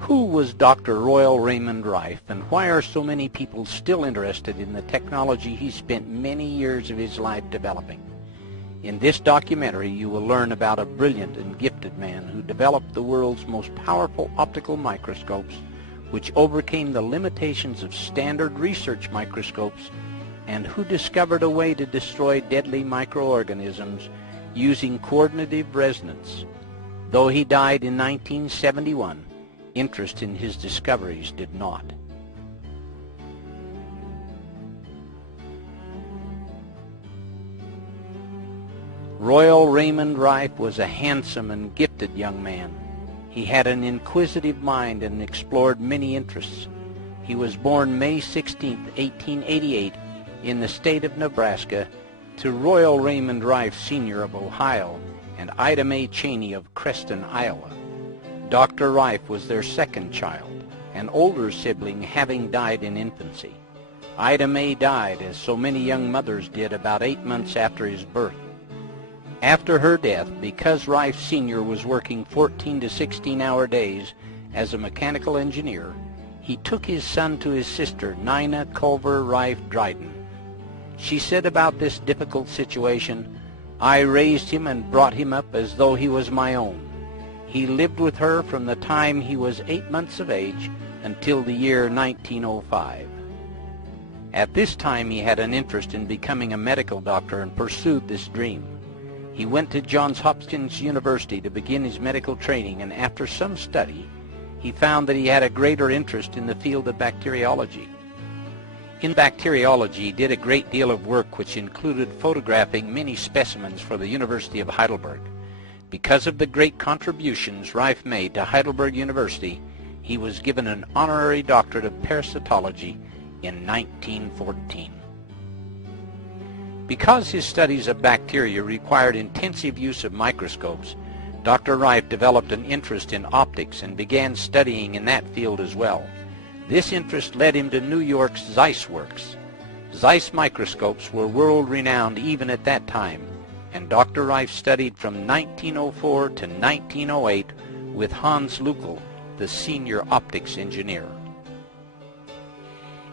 Who was Dr. Royal Raymond Rife, and why are so many people still interested in the technology he spent many years of his life developing? In this documentary, you will learn about a brilliant and gifted man who developed the world's most powerful optical microscopes, which overcame the limitations of standard research microscopes, and who discovered a way to destroy deadly microorganisms using coordinative resonance. Though he died in 1971, interest in his discoveries did not. Royal Raymond Rife was a handsome and gifted young man. He had an inquisitive mind and explored many interests. He was born May 16, 1888, in the state of Nebraska, to Royal Raymond Rife Sr. of Ohio and Ida Mae Cheney of Creston, Iowa. Dr. Rife was their second child, an older sibling having died in infancy. Ida Mae died, as so many young mothers did, about 8 months after his birth. After her death, because Rife Sr. was working 14 to 16-hour days as a mechanical engineer, he took his son to his sister, Nina Culver Rife Dryden. She said about this difficult situation, "I raised him and brought him up as though he was my own. He lived with her from the time he was 8 months of age until the year 1905. At this time he had an interest in becoming a medical doctor and pursued this dream. He went to Johns Hopkins University to begin his medical training, and after some study, he found that he had a greater interest in the field of bacteriology. In bacteriology, he did a great deal of work which included photographing many specimens for the University of Heidelberg. Because of the great contributions Rife made to Heidelberg University, he was given an honorary doctorate of parasitology in 1914. Because his studies of bacteria required intensive use of microscopes, Dr. Rife developed an interest in optics and began studying in that field as well. This interest led him to New York's Zeiss Works. Zeiss microscopes were world-renowned even at that time, and Dr. Rife studied from 1904 to 1908 with Hans Lückel, the senior optics engineer.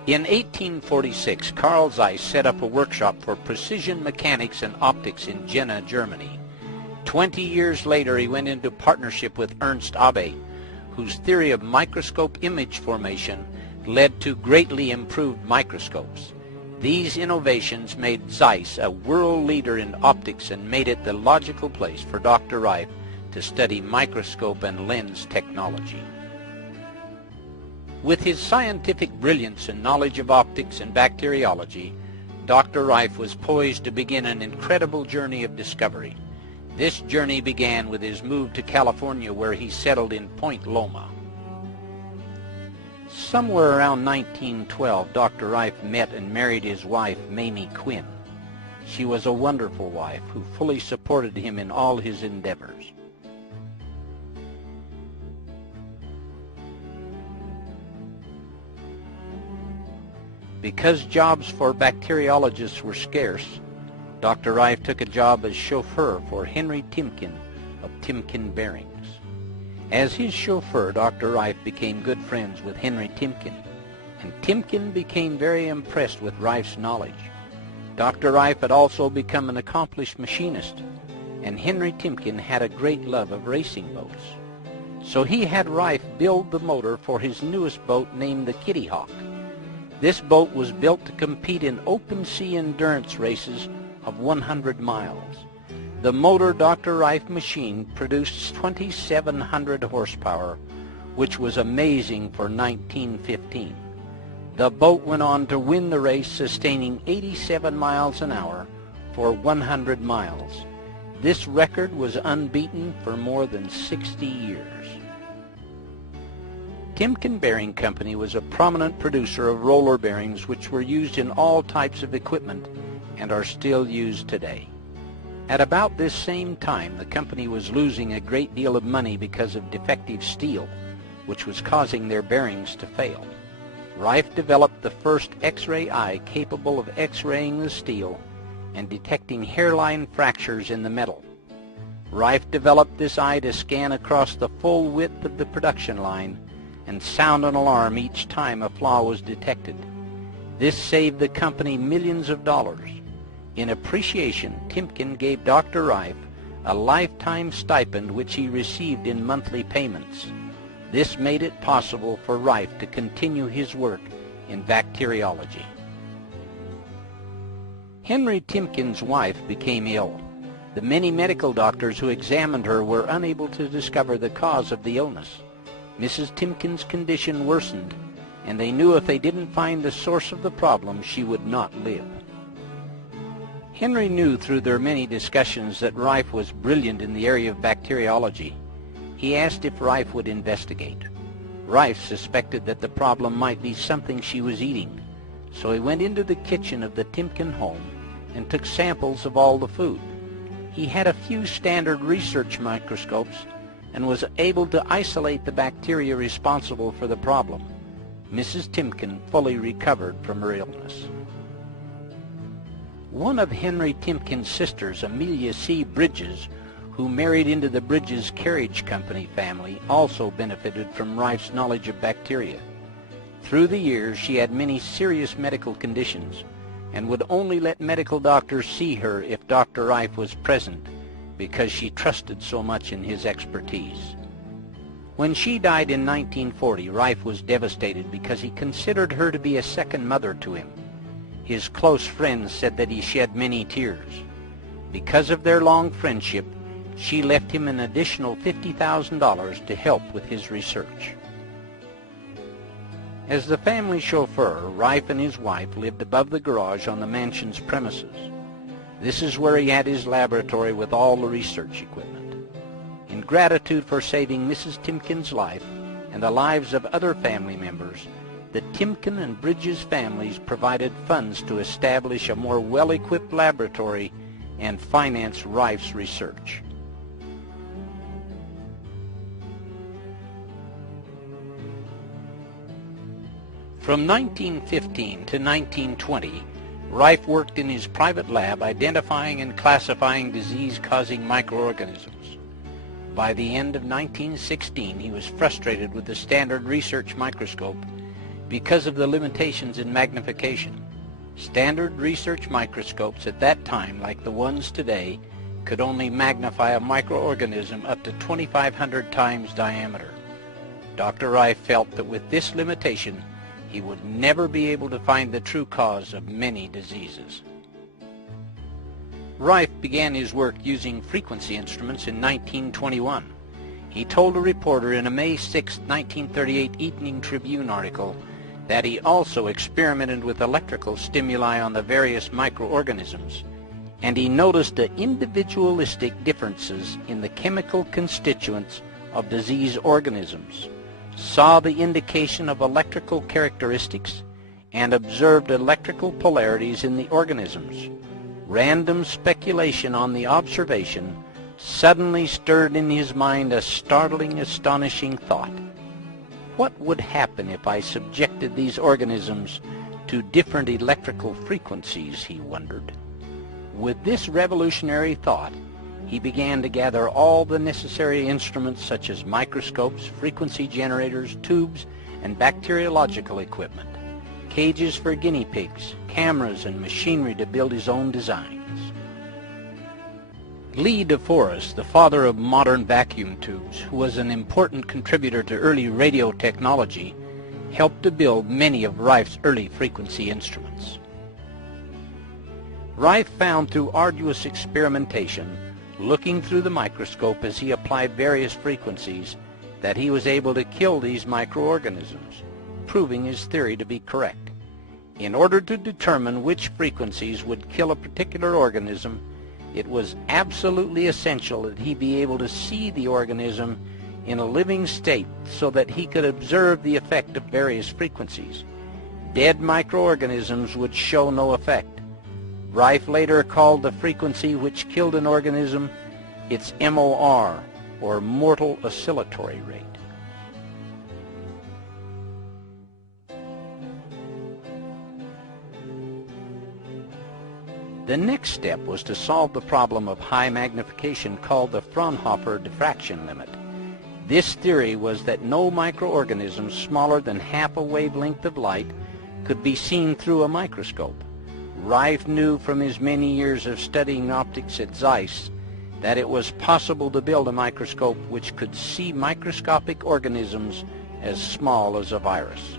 In 1846, Carl Zeiss set up a workshop for precision mechanics and optics in Jena, Germany. 20 years later, he went into partnership with Ernst Abbe, whose theory of microscope image formation led to greatly improved microscopes. These innovations made Zeiss a world leader in optics and made it the logical place for Dr. Rife to study microscope and lens technology. With his scientific brilliance and knowledge of optics and bacteriology, Dr. Rife was poised to begin an incredible journey of discovery. This journey began with his move to California, where he settled in Point Loma. Somewhere around 1912, Dr. Rife met and married his wife, Mamie Quinn. She was a wonderful wife who fully supported him in all his endeavors. Because jobs for bacteriologists were scarce, Dr. Rife took a job as chauffeur for Henry Timken of Timken Bearings. As his chauffeur, Dr. Rife became good friends with Henry Timken, and Timken became very impressed with Rife's knowledge. Dr. Rife had also become an accomplished machinist, and Henry Timken had a great love of racing boats. So he had Rife build the motor for his newest boat named the Kitty Hawk. This boat was built to compete in open sea endurance races of 100 miles. The motor Dr. Rife machined produced 2,700 horsepower, which was amazing for 1915. The boat went on to win the race, sustaining 87 miles an hour for 100 miles. This record was unbeaten for more than 60 years. Timken Bearing Company was a prominent producer of roller bearings which were used in all types of equipment and are still used today. At about this same time, the company was losing a great deal of money because of defective steel, which was causing their bearings to fail. Rife developed the first X-ray eye capable of X-raying the steel and detecting hairline fractures in the metal. Rife developed this eye to scan across the full width of the production line, and sound an alarm each time a flaw was detected. This saved the company millions of dollars. In appreciation, Timken gave Dr. Rife a lifetime stipend which he received in monthly payments. This made it possible for Rife to continue his work in bacteriology. Henry Timken's wife became ill. The many medical doctors who examined her were unable to discover the cause of the illness. Mrs. Timken's condition worsened, and they knew if they didn't find the source of the problem, she would not live. Henry knew through their many discussions that Rife was brilliant in the area of bacteriology. He asked if Rife would investigate. Rife suspected that the problem might be something she was eating, so he went into the kitchen of the Timken home and took samples of all the food. He had a few standard research microscopes and was able to isolate the bacteria responsible for the problem. Mrs. Timken fully recovered from her illness. One of Henry Timken's sisters, Amelia C. Bridges, who married into the Bridges Carriage Company family, also benefited from Rife's knowledge of bacteria. Through the years, she had many serious medical conditions and would only let medical doctors see her if Dr. Rife was present because she trusted so much in his expertise. When she died in 1940, Rife was devastated because he considered her to be a second mother to him. His close friends said that he shed many tears. Because of their long friendship, she left him an additional $50,000 to help with his research. As the family chauffeur, Rife and his wife lived above the garage on the mansion's premises. This is where he had his laboratory with all the research equipment. In gratitude for saving Mrs. Timken's life and the lives of other family members, the Timken and Bridges families provided funds to establish a more well-equipped laboratory and finance Rife's research. From 1915 to 1920, Rife worked in his private lab identifying and classifying disease-causing microorganisms. By the end of 1916, he was frustrated with the standard research microscope because of the limitations in magnification. Standard research microscopes at that time, like the ones today, could only magnify a microorganism up to 2,500 times diameter. Dr. Rife felt that with this limitation, he would never be able to find the true cause of many diseases. Rife began his work using frequency instruments in 1921. He told a reporter in a May 6, 1938 Evening Tribune article that he also experimented with electrical stimuli on the various microorganisms, and he noticed the individualistic differences in the chemical constituents of disease organisms, saw the indication of electrical characteristics, and observed electrical polarities in the organisms. Random speculation on the observation suddenly stirred in his mind a startling, astonishing thought. What would happen if I subjected these organisms to different electrical frequencies, he wondered. With this revolutionary thought, he began to gather all the necessary instruments such as microscopes, frequency generators, tubes, and bacteriological equipment, cages for guinea pigs, cameras, and machinery to build his own designs. Lee DeForest, the father of modern vacuum tubes, who was an important contributor to early radio technology, helped to build many of Rife's early frequency instruments. Rife found through arduous experimentation, looking through the microscope as he applied various frequencies, that he was able to kill these microorganisms, proving his theory to be correct. In order to determine which frequencies would kill a particular organism, it was absolutely essential that he be able to see the organism in a living state so that he could observe the effect of various frequencies. Dead microorganisms would show no effect. Rife later called the frequency which killed an organism its MOR, or mortal oscillatory rate. The next step was to solve the problem of high magnification called the Fraunhofer diffraction limit. This theory was that no microorganisms smaller than half a wavelength of light could be seen through a microscope. Rife knew from his many years of studying optics at Zeiss that it was possible to build a microscope which could see microscopic organisms as small as a virus.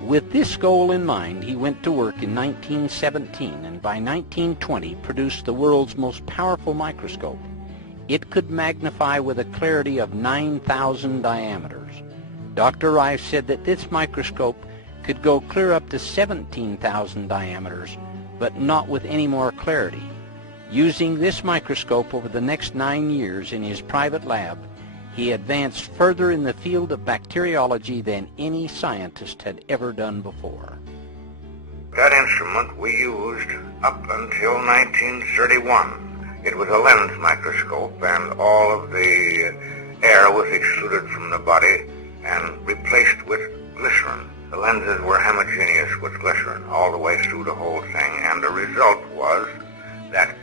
With this goal in mind, he went to work in 1917 and by 1920 produced the world's most powerful microscope. It could magnify with a clarity of 9,000 diameters. Dr. Rife said that this microscope could go clear up to 17,000 diameters, but not with any more clarity. Using this microscope over the next 9 years in his private lab, he advanced further in the field of bacteriology than any scientist had ever done before. That instrument we used up until 1931. It was a lens microscope, and all of the air was extruded from the body and replaced with glycerin. The lenses were homogeneous with glycerin all the way through the whole thing, and the result was that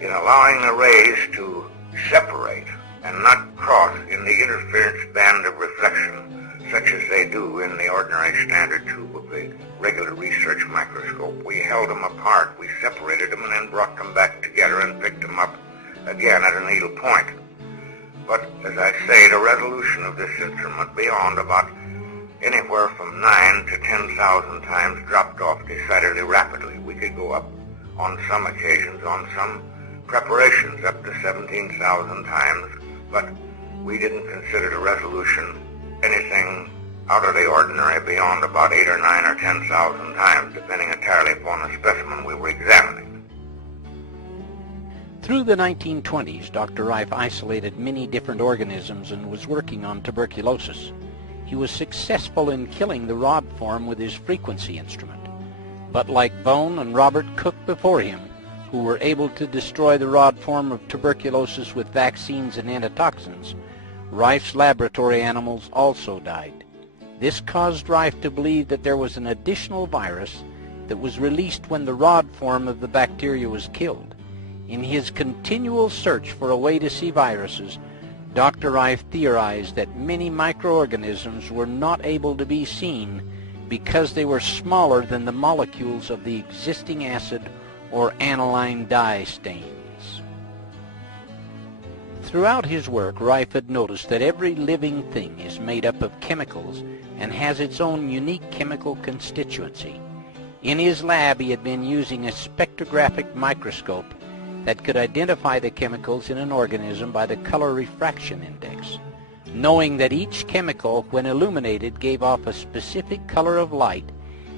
in allowing the rays to separate and not cross in the interference band of reflection, such as they do in the ordinary standard tube of the regular research microscope, we held them apart, we separated them, and then brought them back together and picked them up again at a needle point. But, as I say, the resolution of this instrument beyond about anywhere from 9 to 10,000 times dropped off decidedly rapidly. We could go up on some occasions, on some preparations, up to 17,000 times, but we didn't consider the resolution anything out of the ordinary beyond about 8 or 9 or 10,000 times, depending entirely upon the specimen we were examining. Through the 1920s, Dr. Rife isolated many different organisms and was working on tuberculosis. He was successful in killing the rod form with his frequency instrument. But like Bone and Robert Cook before him, who were able to destroy the rod form of tuberculosis with vaccines and antitoxins, Rife's laboratory animals also died. This caused Rife to believe that there was an additional virus that was released when the rod form of the bacteria was killed. In his continual search for a way to see viruses, Dr. Rife theorized that many microorganisms were not able to be seen because they were smaller than the molecules of the existing acid or aniline dye stains. Throughout his work, Rife had noticed that every living thing is made up of chemicals and has its own unique chemical constituency. In his lab, he had been using a spectrographic microscope that could identify the chemicals in an organism by the color refraction index. Knowing that each chemical, when illuminated, gave off a specific color of light,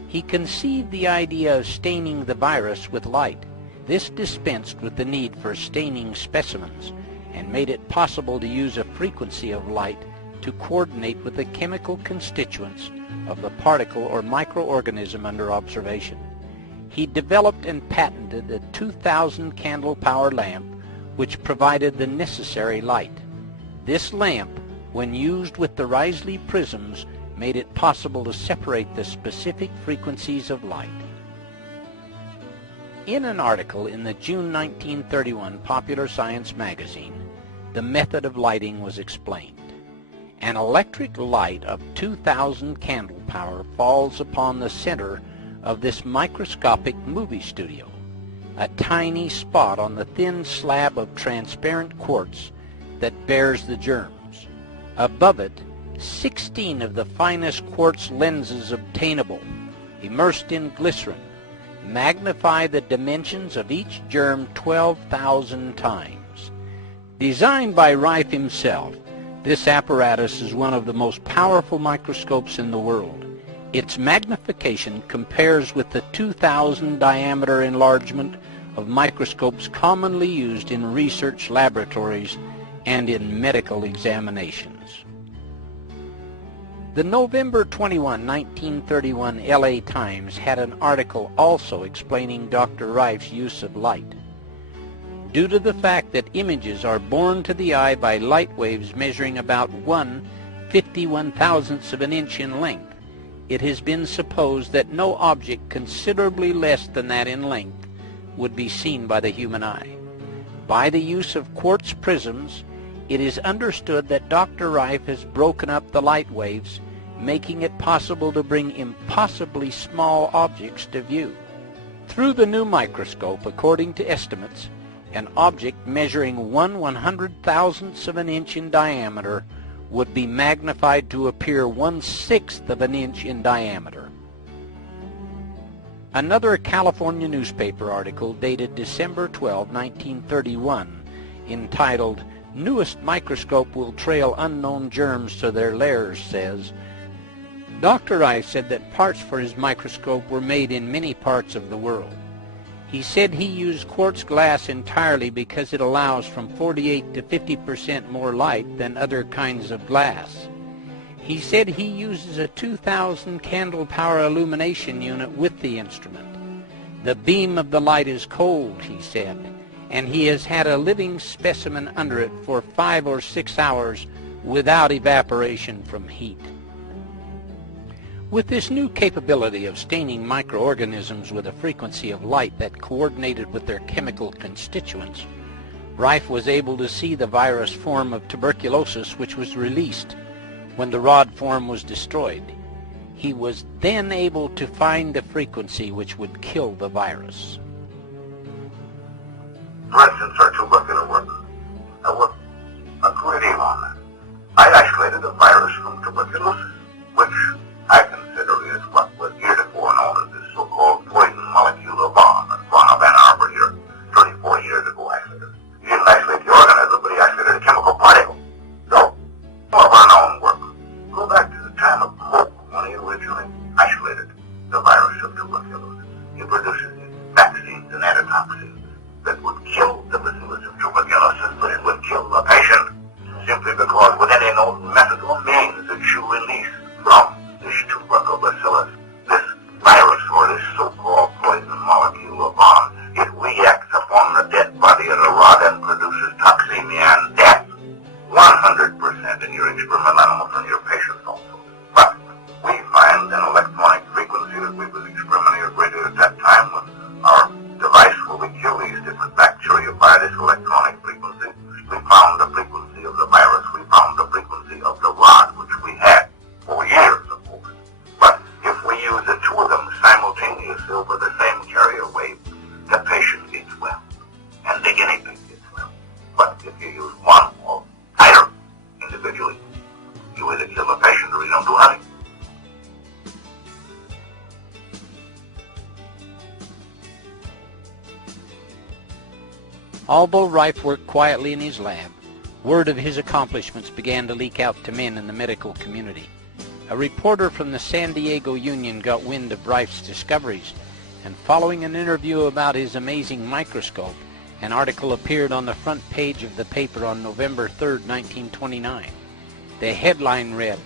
he conceived the idea of staining the virus with light. This dispensed with the need for staining specimens and made it possible to use a frequency of light to coordinate with the chemical constituents of the particle or microorganism under observation. He developed and patented a 2,000 candle power lamp which provided the necessary light. This lamp, when used with the Risley prisms, made it possible to separate the specific frequencies of light. In an article in the June 1931 Popular Science magazine, the method of lighting was explained. An electric light of 2,000 candle power falls upon the center of this microscopic movie studio, a tiny spot on the thin slab of transparent quartz that bears the germs. Above it, 16 of the finest quartz lenses obtainable, immersed in glycerin, magnify the dimensions of each germ 12,000 times. Designed by Rife himself, this apparatus is one of the most powerful microscopes in the world. Its magnification compares with the 2,000 diameter enlargement of microscopes commonly used in research laboratories and in medical examinations. The November 21, 1931 LA Times had an article also explaining Dr. Rife's use of light. Due to the fact that images are borne to the eye by light waves measuring about 1/51,000th of an inch in length, it has been supposed that no object considerably less than that in length would be seen by the human eye. By the use of quartz prisms, It is understood that Dr. Rife has broken up the light waves, making it possible to bring impossibly small objects to view. Through the new microscope, according to estimates, an object measuring 1/100,000th of an inch in diameter would be magnified to appear 1/6 of an inch in diameter. Another California newspaper article dated December 12, 1931, entitled "Newest Microscope Will Trail Unknown Germs to Their Lairs," says, Dr. Rife said that parts for his microscope were made in many parts of the world. He said he used quartz glass entirely because it allows from 48 to 50% more light than other kinds of glass. He said he uses a 2,000 candle power illumination unit with the instrument. The beam of the light is cold, he said, and he has had a living specimen under it for 5 or 6 hours without evaporation from heat. With this new capability of staining microorganisms with a frequency of light that coordinated with their chemical constituents, Rife was able to see the virus form of tuberculosis which was released when the rod form was destroyed. He was then able to find the frequency which would kill the virus. For instance, our tubercular work. I worked a great deal on that. I isolated the virus from tuberculosis, which I consider is what was heretofore known as the so-called poison molecular bomb that sprung up Ann Arbor here 34 years ago, isolated. He didn't isolate the organism, but he isolated a chemical particle. So, more of our known work. Go back to the time of Pope when he originally isolated the virus of tuberculosis. He produces vaccines and antitoxins that would kill the bacillus of tuberculosis, but it would kill the patient simply because with any known method or means that you release from this tubercle bacillus, this virus or this so-called poison molecular bomb, it reacts upon the dead body of the rod and produces toxemia and death. 100% in your experimental animals and your patients also. But we find an electronic frequency that we was experimenting at that time with our device where we kill these different bacteria by this electronic frequency. We found the frequency of the virus. We found the frequency of the rod, which we had for years, of course. But if we use the two of them simultaneously over the same carrier wave, the patient gets well, and the guinea pig gets well. But if you use one or either individually, you either kill the patient or you don't do nothing. Although Rife worked quietly in his lab, word of his accomplishments began to leak out to men in the medical community. A reporter from the San Diego Union got wind of Rife's discoveries, and following an interview about his amazing microscope, an article appeared on the front page of the paper on November 3, 1929. The headline read,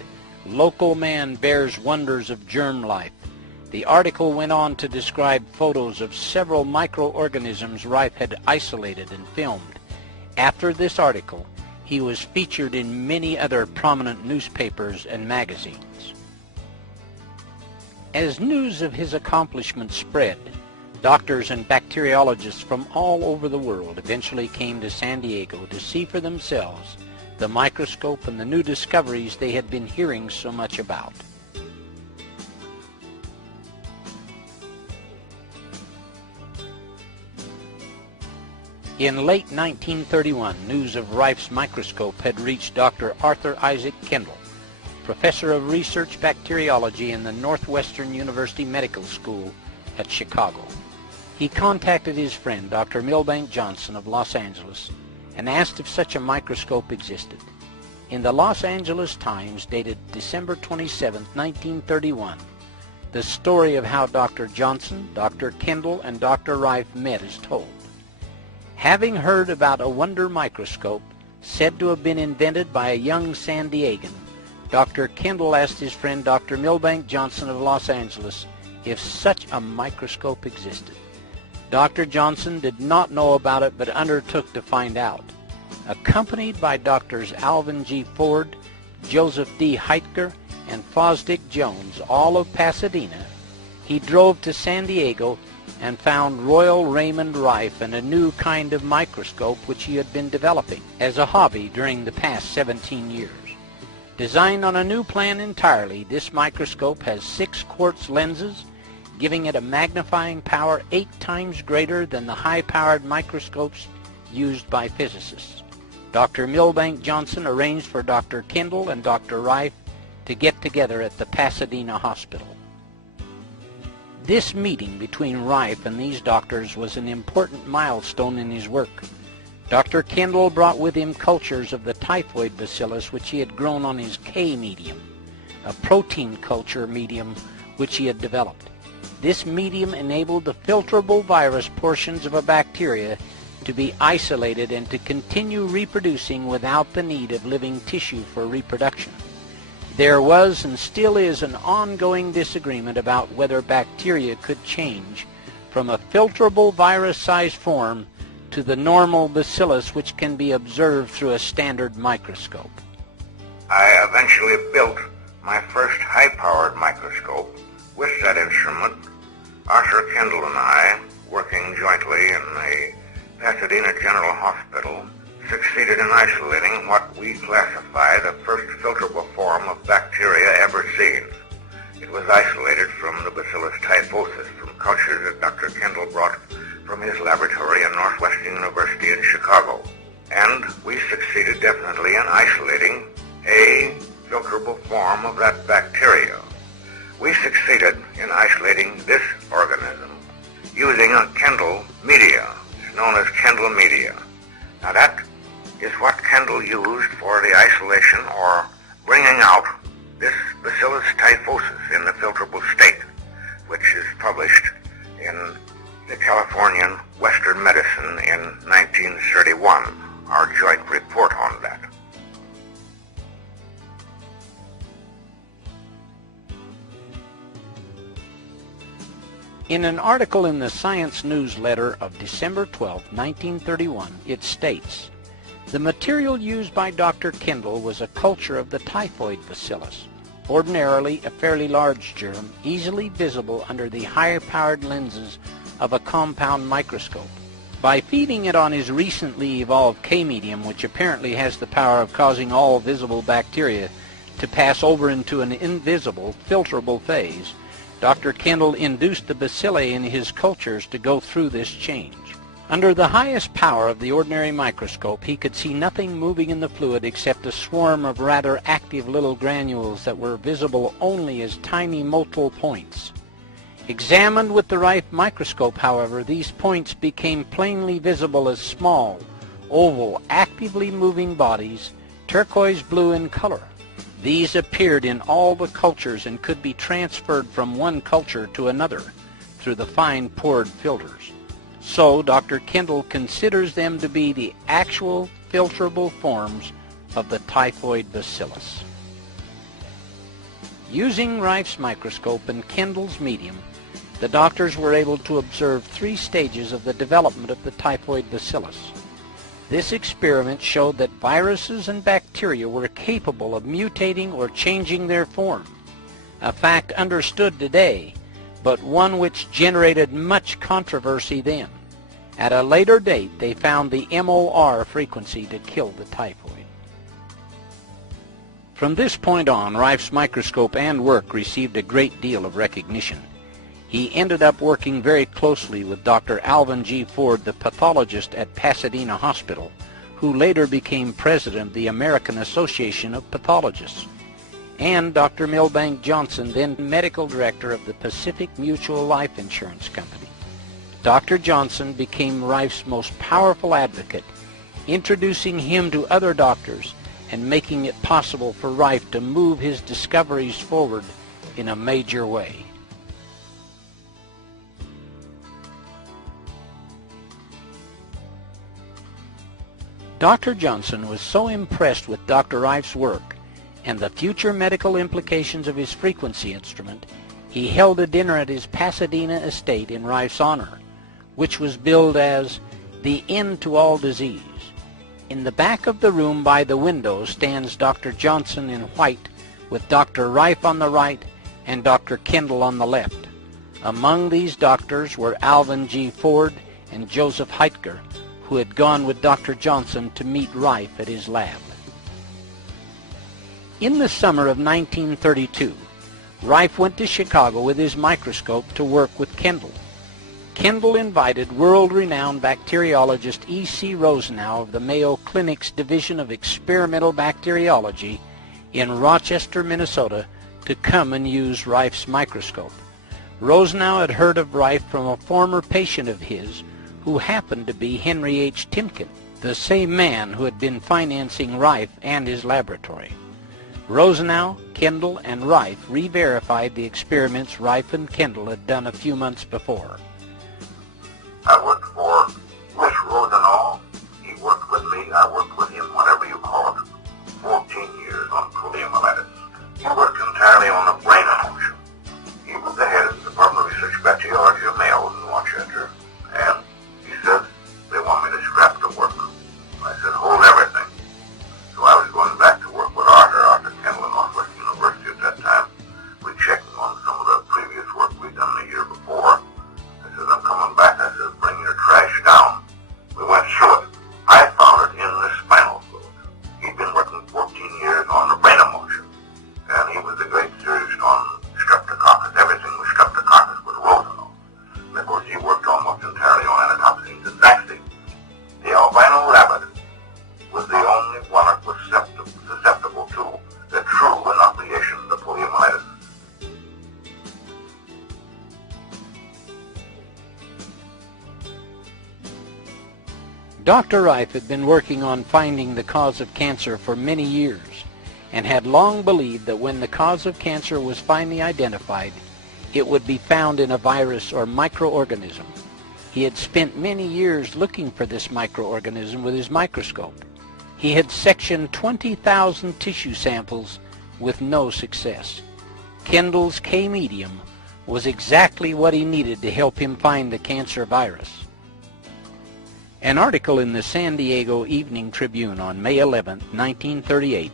"Local Man Bears Wonders of Germ Life." The article went on to describe photos of several microorganisms Rife had isolated and filmed. After this article, he was featured in many other prominent newspapers and magazines. As news of his accomplishments spread, doctors and bacteriologists from all over the world eventually came to San Diego to see for themselves the microscope and the new discoveries they had been hearing so much about. In late 1931, news of Rife's microscope had reached Dr. Arthur Isaac Kendall, professor of research bacteriology in the Northwestern University Medical School at Chicago. He contacted his friend, Dr. Milbank Johnson of Los Angeles, and asked if such a microscope existed. In the Los Angeles Times, dated December 27, 1931, the story of how Dr. Johnson, Dr. Kendall, and Dr. Rife met is told. Having heard about a wonder microscope said to have been invented by a young San Diegan, Dr. Kendall asked his friend Dr. Milbank Johnson of Los Angeles if such a microscope existed. Dr. Johnson did not know about it but undertook to find out. Accompanied by Drs. Alvin G. Ford, Joseph D. Heitker, and Fosdick Jones, all of Pasadena, he drove to San Diego and found Royal Raymond Rife and a new kind of microscope which he had been developing as a hobby during the past 17 years. Designed on a new plan entirely, this microscope has 6 quartz lenses, giving it a magnifying power 8 times greater than the high-powered microscopes used by physicists. Dr. Milbank Johnson arranged for Dr. Kendall and Dr. Rife to get together at the Pasadena hospital. This meeting between Rife and these doctors was an important milestone in his work. Dr. Kendall brought with him cultures of the typhoid bacillus which he had grown on his K medium, a protein culture medium which he had developed. This medium enabled the filterable virus portions of a bacteria to be isolated and to continue reproducing without the need of living tissue for reproduction. There was and still is an ongoing disagreement about whether bacteria could change from a filterable virus-sized form to the normal bacillus which can be observed through a standard microscope. I eventually built my first high-powered microscope with that instrument. Arthur Kendall and I, working jointly in the Pasadena General Hospital, succeeded in isolating what we classify the first filterable form of bacteria ever seen. It was isolated from the Bacillus typhosus from cultures that Dr. Kendall brought from his laboratory in Northwestern University in Chicago. And we succeeded definitely in isolating a filterable form of that bacteria. We succeeded in isolating this organism using a Kendall media. It's known as Kendall media. Now that is what Kendall used for the isolation or bringing out this Bacillus typhosus in the filterable state, which is published in the Californian Western Medicine in 1931, our joint report on that. In an article in the Science Newsletter of December 12, 1931, it states, "The material used by Dr. Kendall was a culture of the typhoid bacillus, ordinarily a fairly large germ, easily visible under the higher-powered lenses of a compound microscope. By feeding it on his recently evolved K-medium, which apparently has the power of causing all visible bacteria to pass over into an invisible, filterable phase, Dr. Kendall induced the bacilli in his cultures to go through this change. Under the highest power of the ordinary microscope, he could see nothing moving in the fluid except a swarm of rather active little granules that were visible only as tiny motile points. Examined with the Rife microscope, however, these points became plainly visible as small, oval, actively moving bodies, turquoise blue in color. These appeared in all the cultures and could be transferred from one culture to another through the fine pored filters. So Dr. Kendall considers them to be the actual filterable forms of the typhoid bacillus." Using Rife's microscope and Kendall's medium, the doctors were able to observe 3 stages of the development of the typhoid bacillus. This experiment showed that viruses and bacteria were capable of mutating or changing their form, a fact understood today, but one which generated much controversy then. At a later date, they found the MOR frequency to kill the typhoid. From this point on, Rife's microscope and work received a great deal of recognition. He ended up working very closely with Dr. Alvin G. Ford, the pathologist at Pasadena Hospital, who later became president of the American Association of Pathologists, and Dr. Milbank Johnson, then medical director of the Pacific Mutual Life Insurance Company. Dr. Johnson became Rife's most powerful advocate, introducing him to other doctors and making it possible for Rife to move his discoveries forward in a major way. Dr. Johnson was so impressed with Dr. Rife's work and the future medical implications of his frequency instrument, he held a dinner at his Pasadena estate in Rife's honor, which was billed as the end to all disease. In the back of the room by the window stands Dr. Johnson in white, with Dr. Rife on the right and Dr. Kendall on the left. Among these doctors were Alvin G. Ford and Joseph Heitger, who had gone with Dr. Johnson to meet Rife at his lab. In the summer of 1932, Rife went to Chicago with his microscope to work with Kendall. Kendall invited world-renowned bacteriologist E.C. Rosenau of the Mayo Clinic's Division of Experimental Bacteriology in Rochester, Minnesota, to come and use Rife's microscope. Rosenau had heard of Rife from a former patient of his who happened to be Henry H. Timken, the same man who had been financing Rife and his laboratory. Rosenau, Kendall, and Rife re-verified the experiments Rife and Kendall had done a few months before. I worked for Miss Rosenau. He worked with me. I worked with him, whatever you call it, 14 years on poliomyelitis. He worked entirely on the brain emotion. He was the head of the Department of Research Bacteriology of Mayo in Rochester, and he said, they want me to scrap the work. I said, hold everything. So I was going back to work with Arthur Kendall at Northwestern University at that time. We checked on some of the previous work we'd done the year before. I said, I'm coming back. I said, bring your trash down. We went through it. I found it in the spinal fluid. He'd been working 14 years on the brain emotion, and he was a great surgeon on streptococcus. Everything was streptococcus with Rosenau. And of course, he worked almost entirely on antitoxins and vaccines. The albino rabbit was the only one that was susceptible to the true inoculation of the poliomyelitis. Dr. Rife had been working on finding the cause of cancer for many years and had long believed that when the cause of cancer was finally identified, it would be found in a virus or microorganism. He had spent many years looking for this microorganism with his microscope. He had sectioned 20,000 tissue samples with no success. Kendall's K-medium was exactly what he needed to help him find the cancer virus. An article in the San Diego Evening Tribune on May 11, 1938,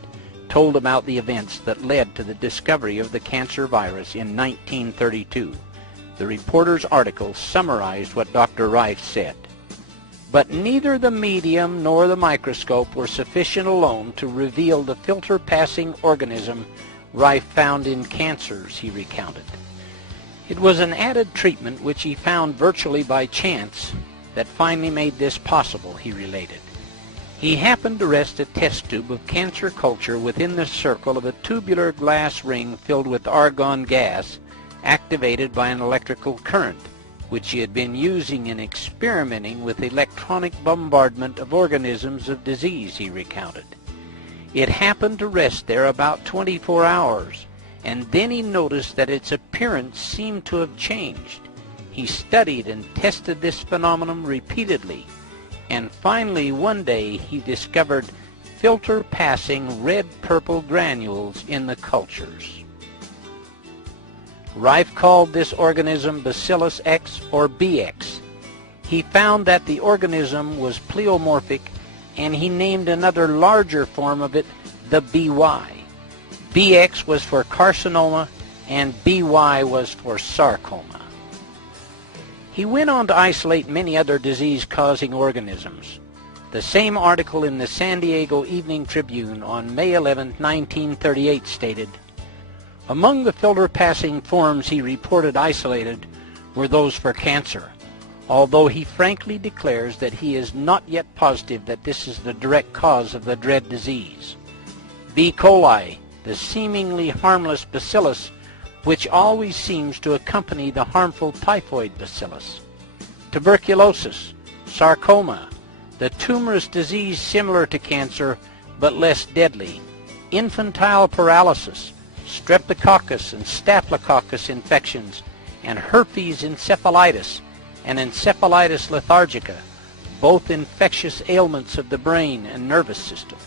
told about the events that led to the discovery of the cancer virus in 1932. The reporter's article summarized what Dr. Rife said. But neither the medium nor the microscope were sufficient alone to reveal the filter-passing organism Rife found in cancers, he recounted. It was an added treatment which he found virtually by chance that finally made this possible, he related. He happened to rest a test tube of cancer culture within the circle of a tubular glass ring filled with argon gas activated by an electrical current, which he had been using in experimenting with electronic bombardment of organisms of disease, he recounted. It happened to rest there about 24 hours, and then he noticed that its appearance seemed to have changed. He studied and tested this phenomenon repeatedly, and finally one day he discovered filter-passing red-purple granules in the cultures. Rife called this organism Bacillus X or BX. He found that the organism was pleomorphic, and he named another larger form of it the BY. BX was for carcinoma and BY was for sarcoma. He went on to isolate many other disease-causing organisms. The same article in the San Diego Evening Tribune on May 11, 1938 stated, among the filter-passing forms he reported isolated were those for cancer, although he frankly declares that he is not yet positive that this is the direct cause of the dread disease. B. coli, the seemingly harmless bacillus, which always seems to accompany the harmful typhoid bacillus. Tuberculosis, sarcoma, the tumorous disease similar to cancer but less deadly, infantile paralysis, streptococcus and staphylococcus infections, and herpes encephalitis and encephalitis lethargica, both infectious ailments of the brain and nervous system.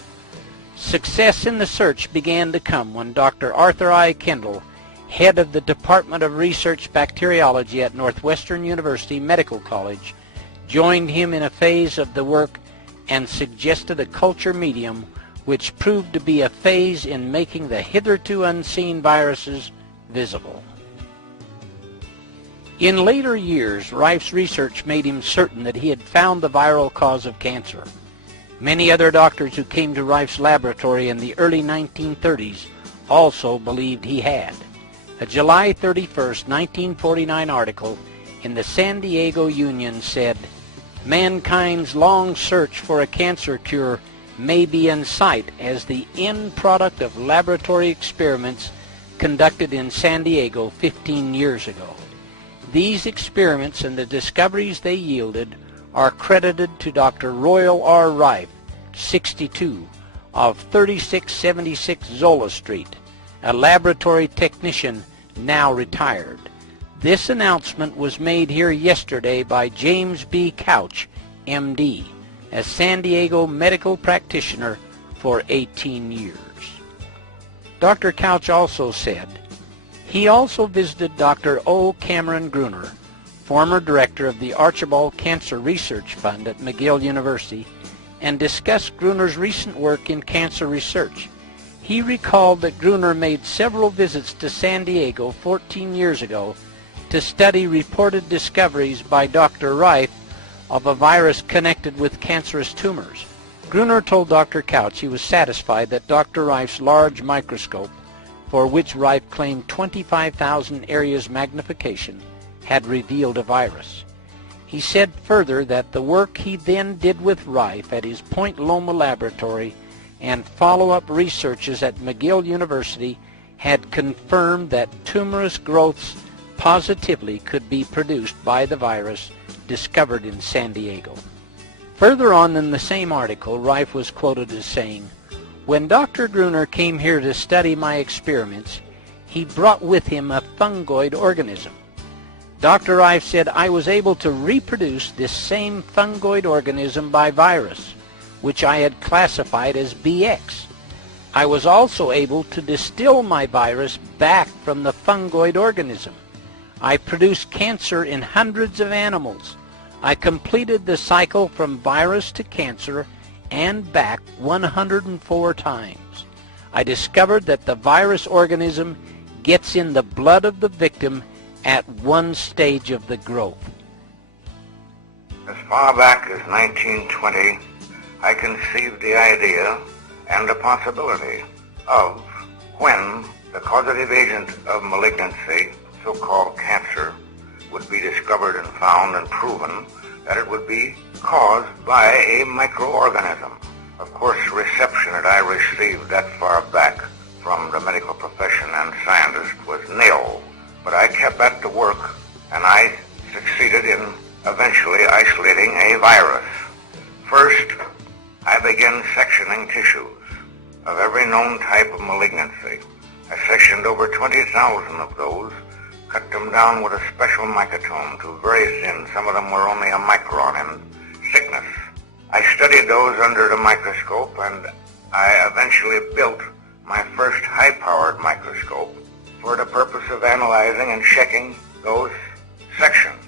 Success in the search began to come when Dr. Arthur I. Kendall, head of the Department of Research Bacteriology at Northwestern University Medical College, joined him in a phase of the work and suggested a culture medium which proved to be a phase in making the hitherto unseen viruses visible. In later years, Rife's research made him certain that he had found the viral cause of cancer. Many other doctors who came to Rife's laboratory in the early 1930s also believed he had. A July 31, 1949 article in the San Diego Union said, "Mankind's long search for a cancer cure may be in sight as the end product of laboratory experiments conducted in San Diego 15 years ago. These experiments and the discoveries they yielded are credited to Dr. Royal R. Rife, 62, of 3676 Zola Street, a laboratory technician now retired. This announcement was made here yesterday by James B. Couch, M.D., a San Diego medical practitioner for 18 years. Dr. Couch also said, he also visited Dr. O. Cameron Gruner, former director of the Archibald Cancer Research Fund at McGill University, and discussed Gruner's recent work in cancer research. He recalled that Gruner made several visits to San Diego 14 years ago to study reported discoveries by Dr. Rife of a virus connected with cancerous tumors. Gruner told Dr. Couch he was satisfied that Dr. Rife's large microscope, for which Rife claimed 25,000 areas magnification, had revealed a virus. He said further that the work he then did with Rife at his Point Loma laboratory and follow-up researches at McGill University had confirmed that tumorous growths positively could be produced by the virus discovered in San Diego. Further on in the same article, Rife was quoted as saying, "When Dr. Gruner came here to study my experiments, he brought with him a fungoid organism. Dr. Rife said I was able to reproduce this same fungoid organism by virus, which I had classified as BX. I was also able to distill my virus back from the fungoid organism. I produced cancer in hundreds of animals. I completed the cycle from virus to cancer and back 104 times. I discovered that the virus organism gets in the blood of the victim at one stage of the growth." As far back as 1920, I conceived the idea and the possibility of when the causative agent of malignancy, so-called cancer, would be discovered and found and proven that it would be caused by a microorganism. Of course, the reception that I received that far back from the medical profession and scientists was nil. But I kept at the work, and I succeeded in eventually isolating a virus. First, I began sectioning tissues of every known type of malignancy. I sectioned over 20,000 of those, cut them down with a special microtome to very thin. Some of them were only a micron in thickness. I studied those under the microscope, and I eventually built my first high-powered microscope for the purpose of analyzing and checking those sections.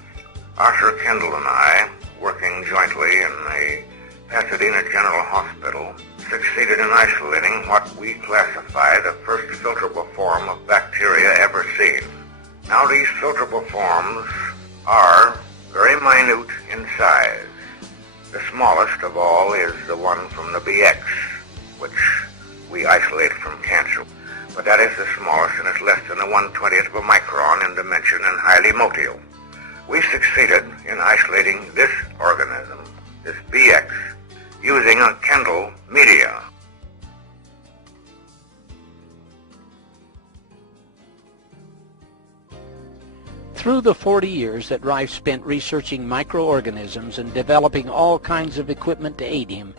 Arthur Kendall and I, working jointly in the Pasadena General Hospital, succeeded in isolating what we classify the first filterable form of bacteria ever seen. Now these filterable forms are very minute in size. The smallest of all is the one from the BX, which we isolate from cancer. But that is the smallest, and it's less than a 1/20th of a micron in dimension and highly motile. We succeeded in isolating this organism, this BX, using a Kendall media. Through the 40 years that Rife spent researching microorganisms and developing all kinds of equipment to aid him,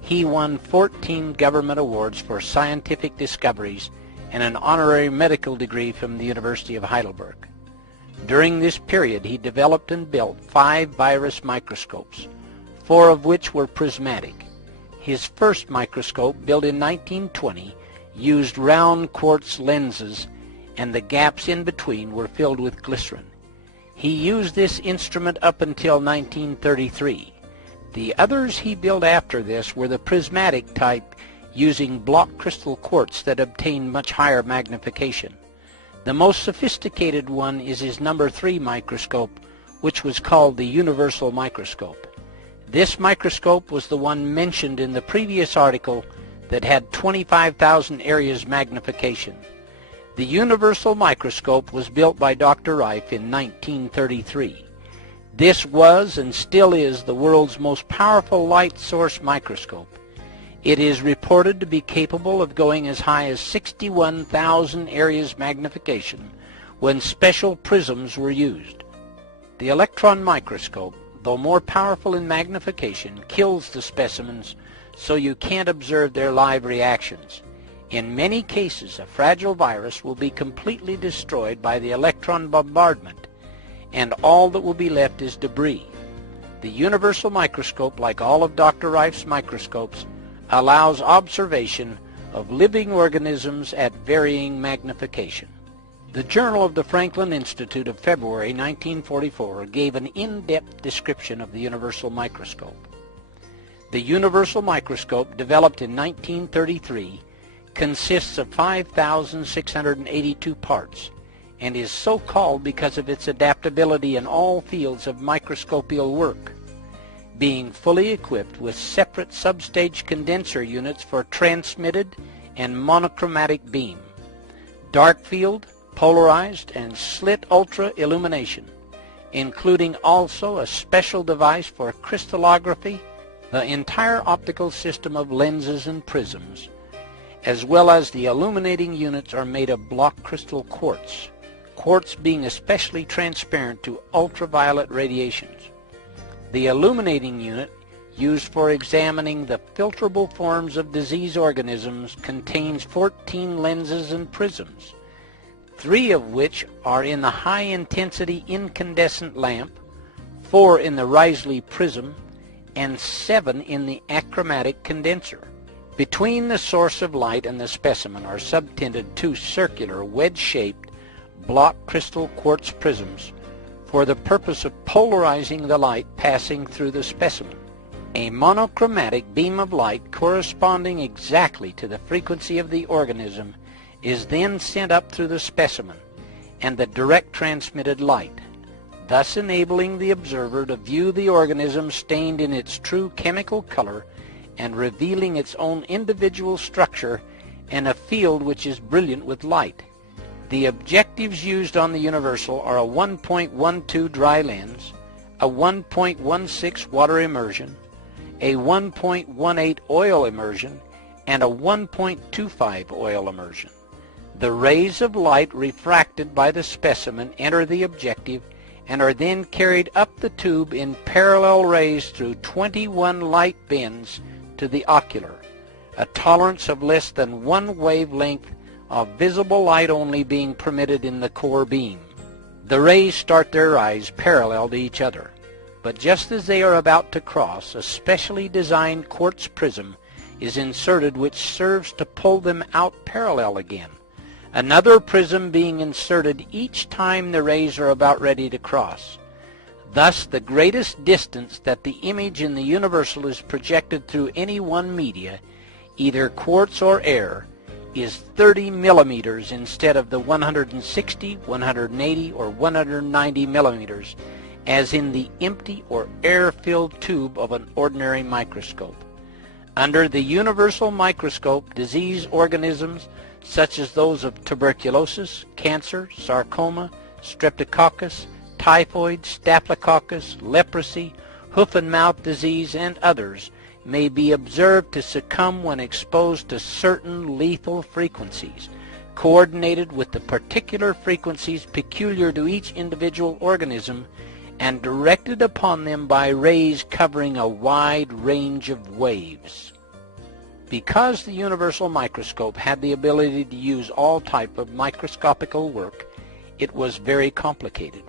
he won 14 government awards for scientific discoveries and an honorary medical degree from the University of Heidelberg. During this period, he developed and built 5 virus microscopes, 4 of which were prismatic. His first microscope, built in 1920, used round quartz lenses, and the gaps in between were filled with glycerin. He used this instrument up until 1933. The others he built after this were the prismatic type, using block crystal quartz that obtained much higher magnification. The most sophisticated one is his number 3 microscope, which was called the universal microscope. This microscope was the one mentioned in the previous article that had 25,000 areas magnification. The universal microscope was built by Dr. Rife in 1933. This was and still is the world's most powerful light source microscope. It is reported to be capable of going as high as 61,000 areas magnification when special prisms were used. The electron microscope, though more powerful in magnification, kills the specimens so you can't observe their live reactions. In many cases, a fragile virus will be completely destroyed by the electron bombardment, and all that will be left is debris. The universal microscope, like all of Dr. Rife's microscopes, allows observation of living organisms at varying magnification. The Journal of the Franklin Institute of February 1944 gave an in-depth description of the universal microscope. The universal microscope, developed in 1933, consists of 5,682 parts and is so called because of its adaptability in all fields of microscopical work, being fully equipped with separate substage condenser units for transmitted and monochromatic beam, dark field, polarized, and slit ultra illumination, including also a special device for crystallography, the entire optical system of lenses and prisms, as well as the illuminating units are made of block crystal quartz, quartz being especially transparent to ultraviolet radiations. The illuminating unit, used for examining the filterable forms of disease organisms, contains 14 lenses and prisms, 3 of which are in the high-intensity incandescent lamp, 4 in the Risley prism, and 7 in the achromatic condenser. Between the source of light and the specimen are subtended 2 circular, wedge-shaped block crystal quartz prisms for the purpose of polarizing the light passing through the specimen. A monochromatic beam of light corresponding exactly to the frequency of the organism is then sent up through the specimen and the direct transmitted light, thus enabling the observer to view the organism stained in its true chemical color and revealing its own individual structure in a field which is brilliant with light. The objectives used on the universal are a 1.12 dry lens, a 1.16 water immersion, a 1.18 oil immersion, and a 1.25 oil immersion. The rays of light refracted by the specimen enter the objective and are then carried up the tube in parallel rays through 21 light bends to the ocular, a tolerance of less than 1 wavelength of visible light only being permitted in the core beam. The rays start their rise parallel to each other, but just as they are about to cross, a specially designed quartz prism is inserted which serves to pull them out parallel again, another prism being inserted each time the rays are about ready to cross. Thus, the greatest distance that the image in the universal is projected through any one media, either quartz or air, is 30 millimeters instead of the 160, 180, or 190 millimeters, as in the empty or air-filled tube of an ordinary microscope. Under the universal microscope, disease organisms such as those of tuberculosis, cancer, sarcoma, streptococcus, typhoid, staphylococcus, leprosy, hoof and mouth disease, and others may be observed to succumb when exposed to certain lethal frequencies, coordinated with the particular frequencies peculiar to each individual organism and directed upon them by rays covering a wide range of waves. Because the universal microscope had the ability to use all type of microscopical work, it was very complicated.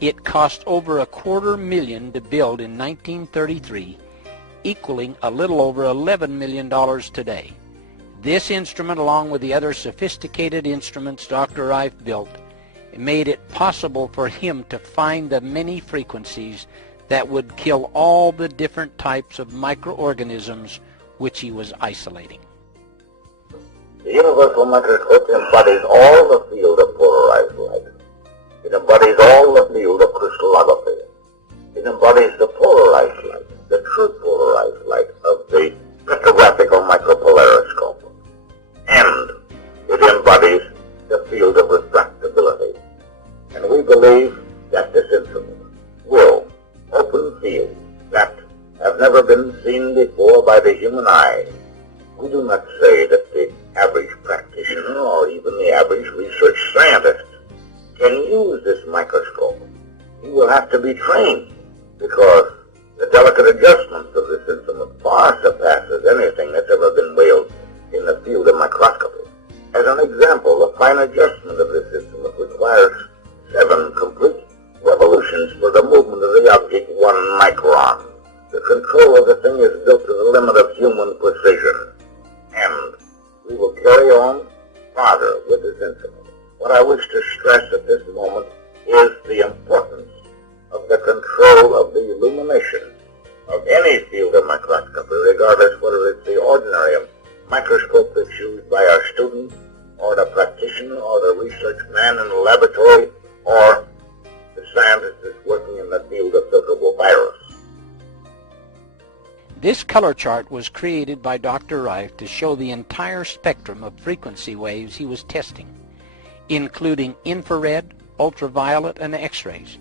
It cost over $250,000 to build in 1933, equaling a little over $11 million today. This instrument, along with the other sophisticated instruments Dr. Rife built, made it possible for him to find the many frequencies that would kill all the different types of microorganisms which he was isolating. The universal microscope embodies all the field of polarization. It embodies all the field of crystallography. It embodies the polarized light, the true polarized light of the spectrographical micropolariscope. And it embodies the field of refractability. And we believe that this instrument will open fields that have never been seen before by the human eye. We do not say that the average practitioner or even the average research scientist can use this microscope. He will have to be trained because the delicate adjustments of this instrument far surpasses anything that's ever been wielded in the field of microscopy. As an example, the fine adjustment of this instrument requires 7 complete revolutions for the movement of the object 1 micron. The control of the thing is built to the limit of human precision. And we will carry on farther with this instrument. What I wish to stress at this moment is the importance of the control of the illumination of any field of microscopy, regardless whether it's the ordinary microscope that's used by our student, or the practitioner, or the research man in the laboratory, or the scientist that's working in the field of filterable virus. This color chart was created by Dr. Rife to show the entire spectrum of frequency waves he was testing, including infrared, ultraviolet, and X-rays.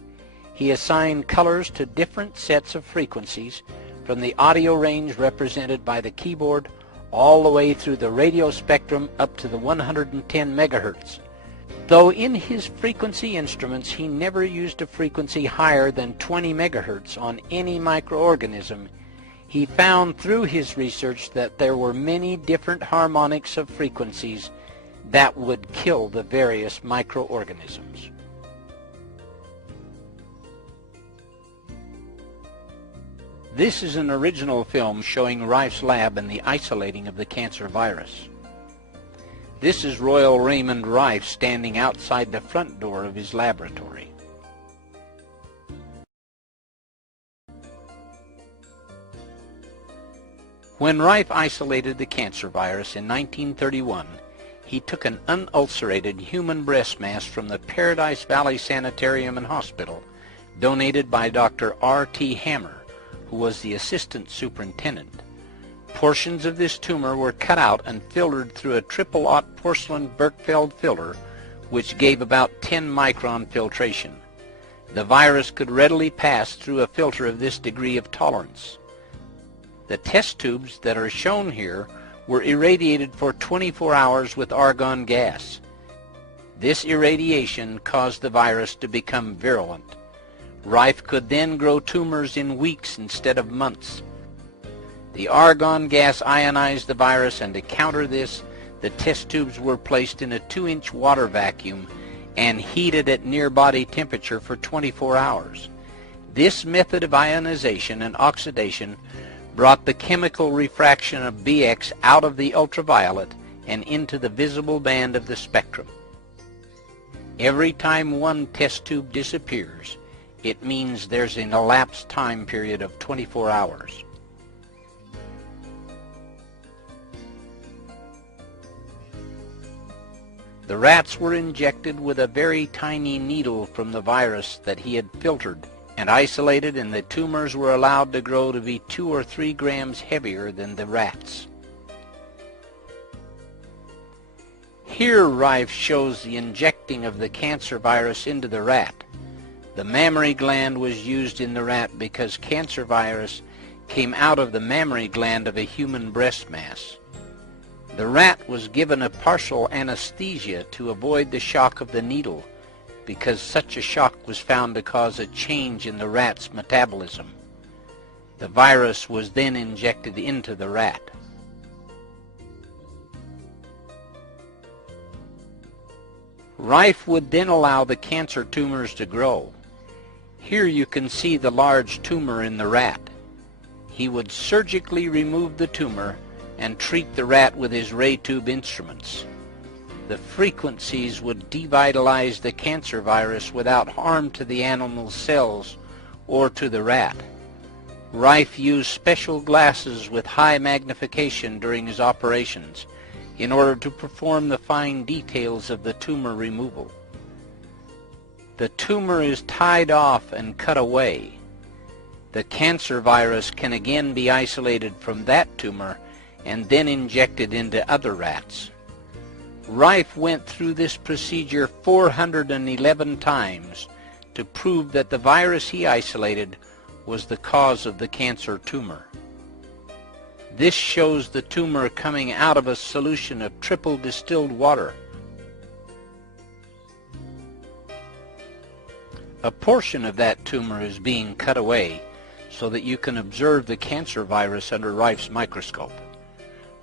He assigned colors to different sets of frequencies, from the audio range represented by the keyboard all the way through the radio spectrum up to the 110 megahertz. Though in his frequency instruments he never used a frequency higher than 20 megahertz on any microorganism, he found through his research that there were many different harmonics of frequencies that would kill the various microorganisms. This is an original film showing Rife's lab and the isolating of the cancer virus. This is Royal Raymond Rife standing outside the front door of his laboratory. When Rife isolated the cancer virus in 1931, he took an unulcerated human breast mass from the Paradise Valley Sanitarium and Hospital, donated by Dr. R.T. Hammer, who was the assistant superintendent. Portions of this tumor were cut out and filtered through a triple-aught porcelain Berkefeld filter, which gave about 10 micron filtration. The virus could readily pass through a filter of this degree of tolerance. The test tubes that are shown here were irradiated for 24 hours with argon gas. This irradiation caused the virus to become virulent. Rife could then grow tumors in weeks instead of months. The argon gas ionized the virus, and to counter this, the test tubes were placed in a 2-inch water vacuum and heated at near body temperature for 24 hours. This method of ionization and oxidation brought the chemical refraction of BX out of the ultraviolet and into the visible band of the spectrum. Every time one test tube disappears, it means there's an elapsed time period of 24 hours. The rats were injected with a very tiny needle from the virus that he had filtered and isolated, and the tumors were allowed to grow to be 2 or 3 grams heavier than the rats. Here Rife shows the injecting of the cancer virus into the rat. The mammary gland was used in the rat because cancer virus came out of the mammary gland of a human breast mass. The rat was given a partial anesthesia to avoid the shock of the needle, because such a shock was found to cause a change in the rat's metabolism. The virus was then injected into the rat. Rife would then allow the cancer tumors to grow. Here you can see the large tumor in the rat. He would surgically remove the tumor and treat the rat with his ray tube instruments. The frequencies would devitalize the cancer virus without harm to the animal's cells or to the rat. Rife used special glasses with high magnification during his operations in order to perform the fine details of the tumor removal. The tumor is tied off and cut away. The cancer virus can again be isolated from that tumor and then injected into other rats. Rife went through this procedure 411 times to prove that the virus he isolated was the cause of the cancer tumor. This shows the tumor coming out of a solution of triple distilled water. A portion of that tumor is being cut away so that you can observe the cancer virus under Rife's microscope.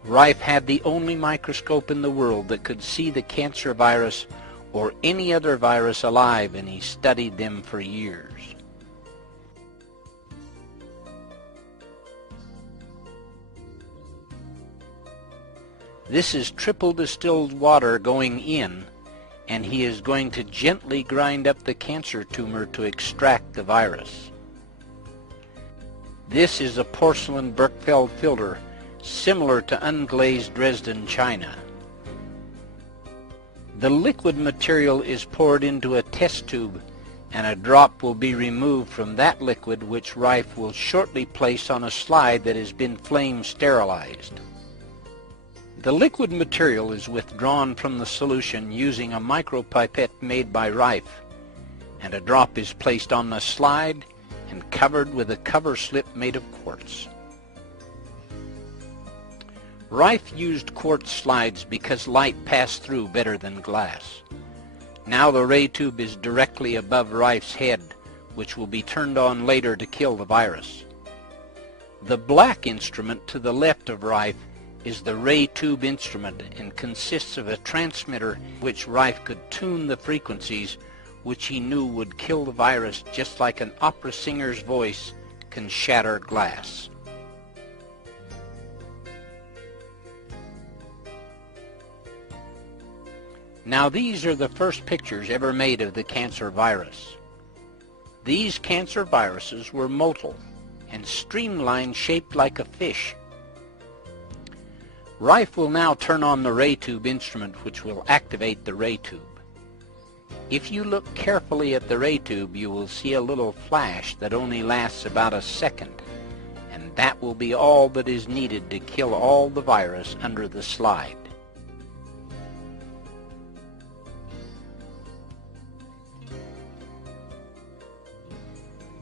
Rife had the only microscope in the world that could see the cancer virus or any other virus alive, and he studied them for years. This is triple distilled water going in, and he is going to gently grind up the cancer tumor to extract the virus. This is a porcelain Berkefeld filter similar to unglazed Dresden china. The liquid material is poured into a test tube, and a drop will be removed from that liquid, which Rife will shortly place on a slide that has been flame sterilized. The liquid material is withdrawn from the solution using a micropipette made by Rife, and a drop is placed on the slide and covered with a cover slip made of quartz. Rife used quartz slides because light passed through better than glass. Now the ray tube is directly above Rife's head, which will be turned on later to kill the virus. The black instrument to the left of Rife is the ray tube instrument and consists of a transmitter which Rife could tune the frequencies which he knew would kill the virus, just like an opera singer's voice can shatter glass. Now these are the first pictures ever made of the cancer virus. These cancer viruses were motile and streamlined, shaped like a fish. Rife will now turn on the ray tube instrument, which will activate the ray tube. If you look carefully at the ray tube, you will see a little flash that only lasts about a second, and that will be all that is needed to kill all the virus under the slide.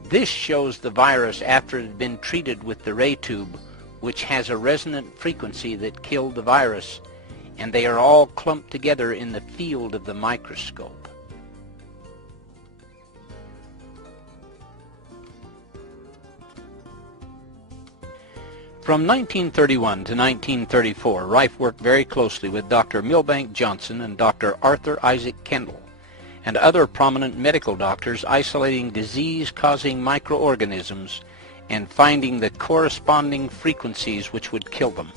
This shows the virus after it had been treated with the ray tube, which has a resonant frequency that killed the virus, and they are all clumped together in the field of the microscope. From 1931 to 1934, Rife worked very closely with Dr. Milbank Johnson and Dr. Arthur Isaac Kendall and other prominent medical doctors, isolating disease-causing microorganisms and finding the corresponding frequencies which would kill them.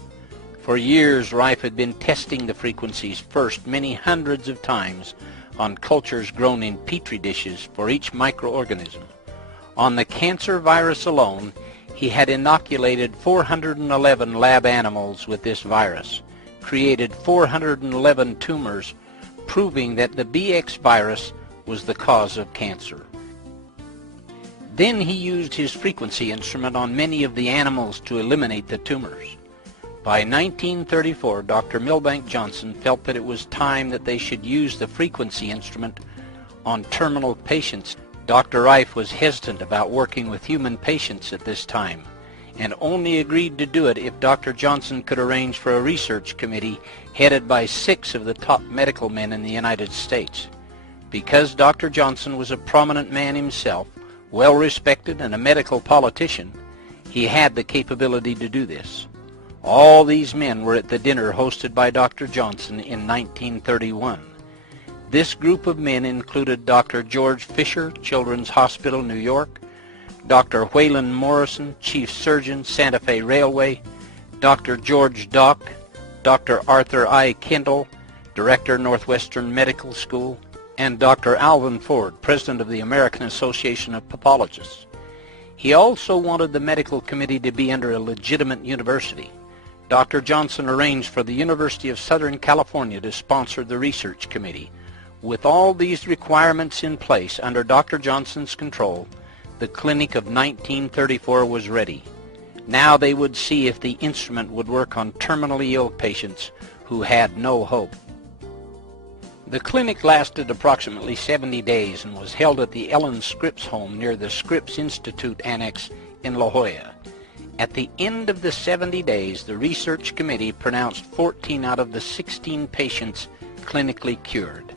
For years, Rife had been testing the frequencies first many hundreds of times on cultures grown in petri dishes for each microorganism. On the cancer virus alone, he had inoculated 411 lab animals with this virus, created 411 tumors, proving that the BX virus was the cause of cancer. Then he used his frequency instrument on many of the animals to eliminate the tumors. By 1934, Dr. Milbank Johnson felt that it was time that they should use the frequency instrument on terminal patients. Dr. Rife was hesitant about working with human patients at this time, and only agreed to do it if Dr. Johnson could arrange for a research committee headed by 6 of the top medical men in the United States. Because Dr. Johnson was a prominent man himself, well respected and a medical politician, he had the capability to do this. All these men were at the dinner hosted by Dr. Johnson in 1931. This group of men included Dr. George Fisher, Children's Hospital, New York, Dr. Wayland Morrison, Chief Surgeon, Santa Fe Railway, Dr. George Dock, Dr. Arthur I. Kendall, Director, Northwestern Medical School, and Dr. Alvin Ford, President of the American Association of Pathologists. He also wanted the medical committee to be under a legitimate university. Dr. Johnson arranged for the University of Southern California to sponsor the research committee, With all these requirements in place under Dr. Johnson's control, the clinic of 1934 was ready. Now they would see if the instrument would work on terminally ill patients who had no hope. The clinic lasted approximately 70 days and was held at the Ellen Scripps home near the Scripps Institute Annex in La Jolla. At the end of the 70 days, the research committee pronounced 14 out of the 16 patients clinically cured,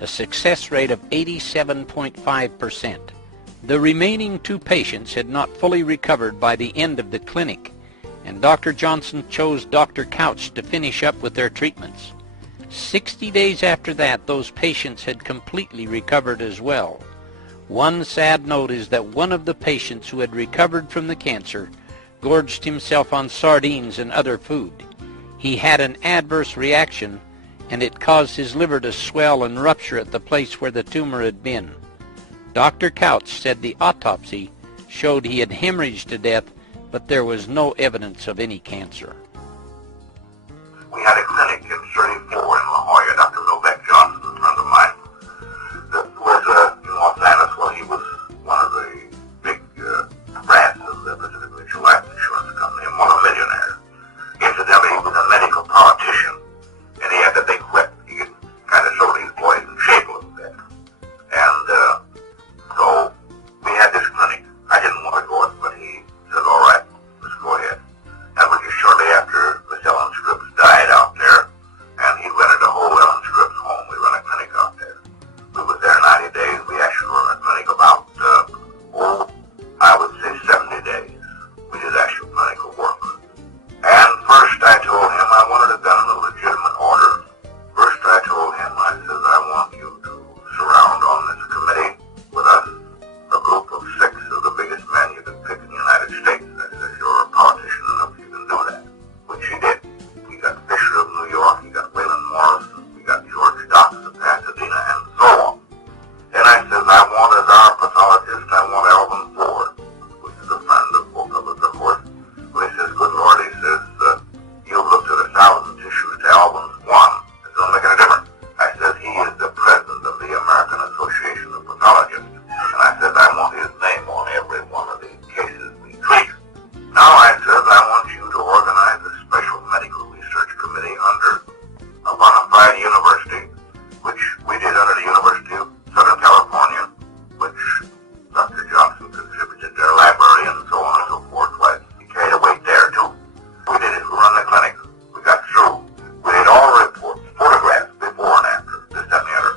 a success rate of 87.5%. The remaining 2 patients had not fully recovered by the end of the clinic, and Dr. Johnson chose Dr. Couch to finish up with their treatments. 60 days after that, those patients had completely recovered as well. One sad note is that one of the patients who had recovered from the cancer gorged himself on sardines and other food. He had an adverse reaction, and it caused his liver to swell and rupture at the place where the tumor had been. Dr. Couch said the autopsy showed he had hemorrhaged to death, but there was no evidence of any cancer. We had a clinic in 34 in La Jolla. Dr. Novak Johnson, a friend of mine, that was in Los Angeles. Well, he was one of the big brands of the Pacific Mutual Life Insurance Company, and one of millionaires. Incidentally, he was a medical politician, and he had the big whip. He could kind of show these boys in shape a little bit. And so we had this clinic. I didn't want to go it, but he said, all right, let's go ahead. That was just shortly after Miss Ellen Scripps died out there, and he rented a whole Ellen Scripps home. We run a clinic out there. We was there 90 days. We actually run a clinic about, I would say 70 days. We did actual clinical work. And first I told him I wanted it done in a legitimate order. First I told him, I said, I want you to surround on this committee with us a group of 6 of the biggest men you can pick in the United States. I said, you're a politician enough, you can do that. Which he did. We got Fisher of New York, we got Waylon Morrison, we got George Docks of Pasadena, and so on. Then I said, I want as our pathologist, I want Alvin Ford, which is a friend of both of us, of course. But he says, good Lord, he says, you've looked at 1,000 tissues to Alvin's one. It doesn't make any difference. I said, he is the president of the American Association of Pathologists. And I said, I want his name on every one of the cases we treat. Now I said, I want you to organize a special medical research committee under a bona fide university, which we did under the University of Southern California, which Dr. Johnson contributed their library and so on and so forth. Why, he carried a weight there too. We did it. We run the clinic. We got through. We did all reports, photographs, before and after, this, that, and the other,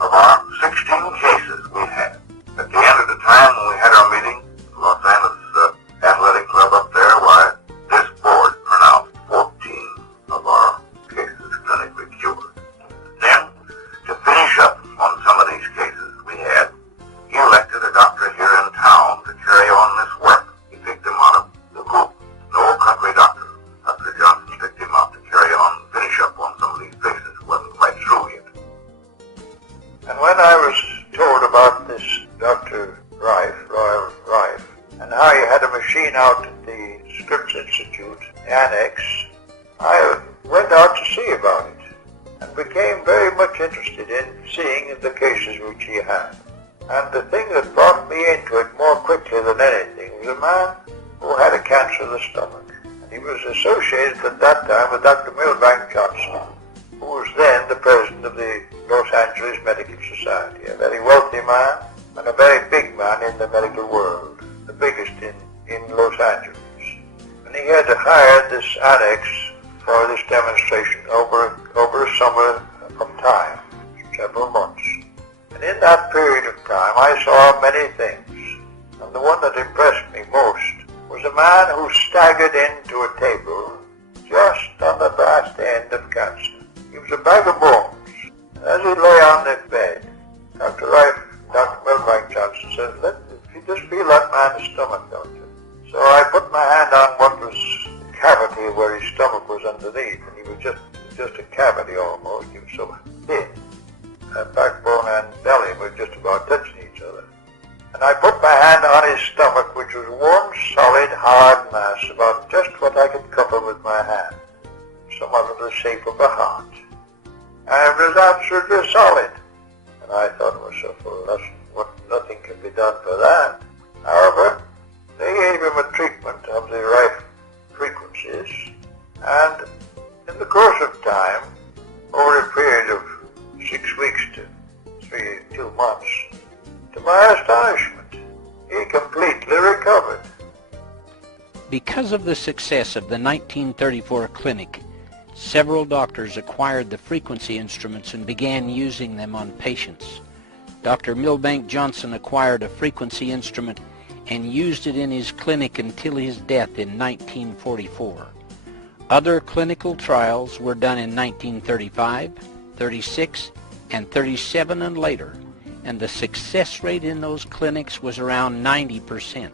of our 16 cases we had. At the end of the time when we had our meeting, Los Angeles Athletic Club up there, why, this board pronounced 14 of our cases clinically cured. Then, to finish up on some of these cases we had, he elected a doctor here in town to carry on this work. He picked him out of the group, an old country doctor. Dr. Johnson picked him out to carry on and finish up on some of these cases. Wasn't quite through yet. And when I was told about this Dr. Rife, Royal Rife, and how he had a machine out at the Scripps Institute Annex, I went out to see about it and became very much interested in seeing the cases which he had. And the thing that brought me into it more quickly than anything was a man who had a cancer of the stomach. And he was associated at that time with Dr. Milbank Johnson, who was then the president of the Los Angeles Medical Society, a very wealthy man and a very big man in the medical world, the biggest in Los Angeles. And he had hired this annex for this demonstration over a summer of time, several months. And in that period of time I saw many things, and the one that impressed me most was a man who staggered into a table just on the last end of cancer. He was a bag of bones. And as he lay on the bed, Dr. Milbank Johnson said, you just feel that man's stomach, don't you? So I put my hand on what was the cavity where his stomach was underneath, and he was just a cavity almost. He was so thin. Backbone and belly were just about touching each other. And I put my hand on his stomach, which was one solid, hard mass, about just what I could cover with my hand, somewhat of the shape of a heart. And it was absolutely solid. unmerciful. Nothing can be done for that. However, they gave him a treatment of the Rife frequencies, and in the course of time, over a period of 6 weeks to 2 months, to my astonishment, he completely recovered. Because of the success of the 1934 clinic, several doctors acquired the frequency instruments and began using them on patients. Dr. Milbank Johnson acquired a frequency instrument and used it in his clinic until his death in 1944. Other clinical trials were done in 1935, 36, and 37 and later, and the success rate in those clinics was around 90%.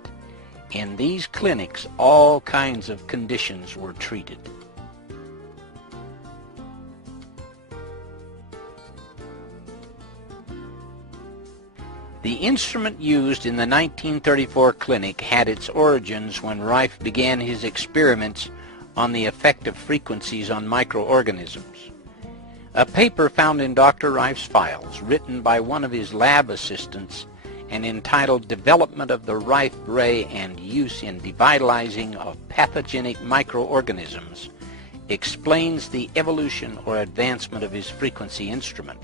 In these clinics, all kinds of conditions were treated. The instrument used in the 1934 clinic had its origins when Rife began his experiments on the effect of frequencies on microorganisms. A paper found in Dr. Rife's files, written by one of his lab assistants and entitled Development of the Rife Ray and Use in Devitalizing of Pathogenic Microorganisms, explains the evolution or advancement of his frequency instrument.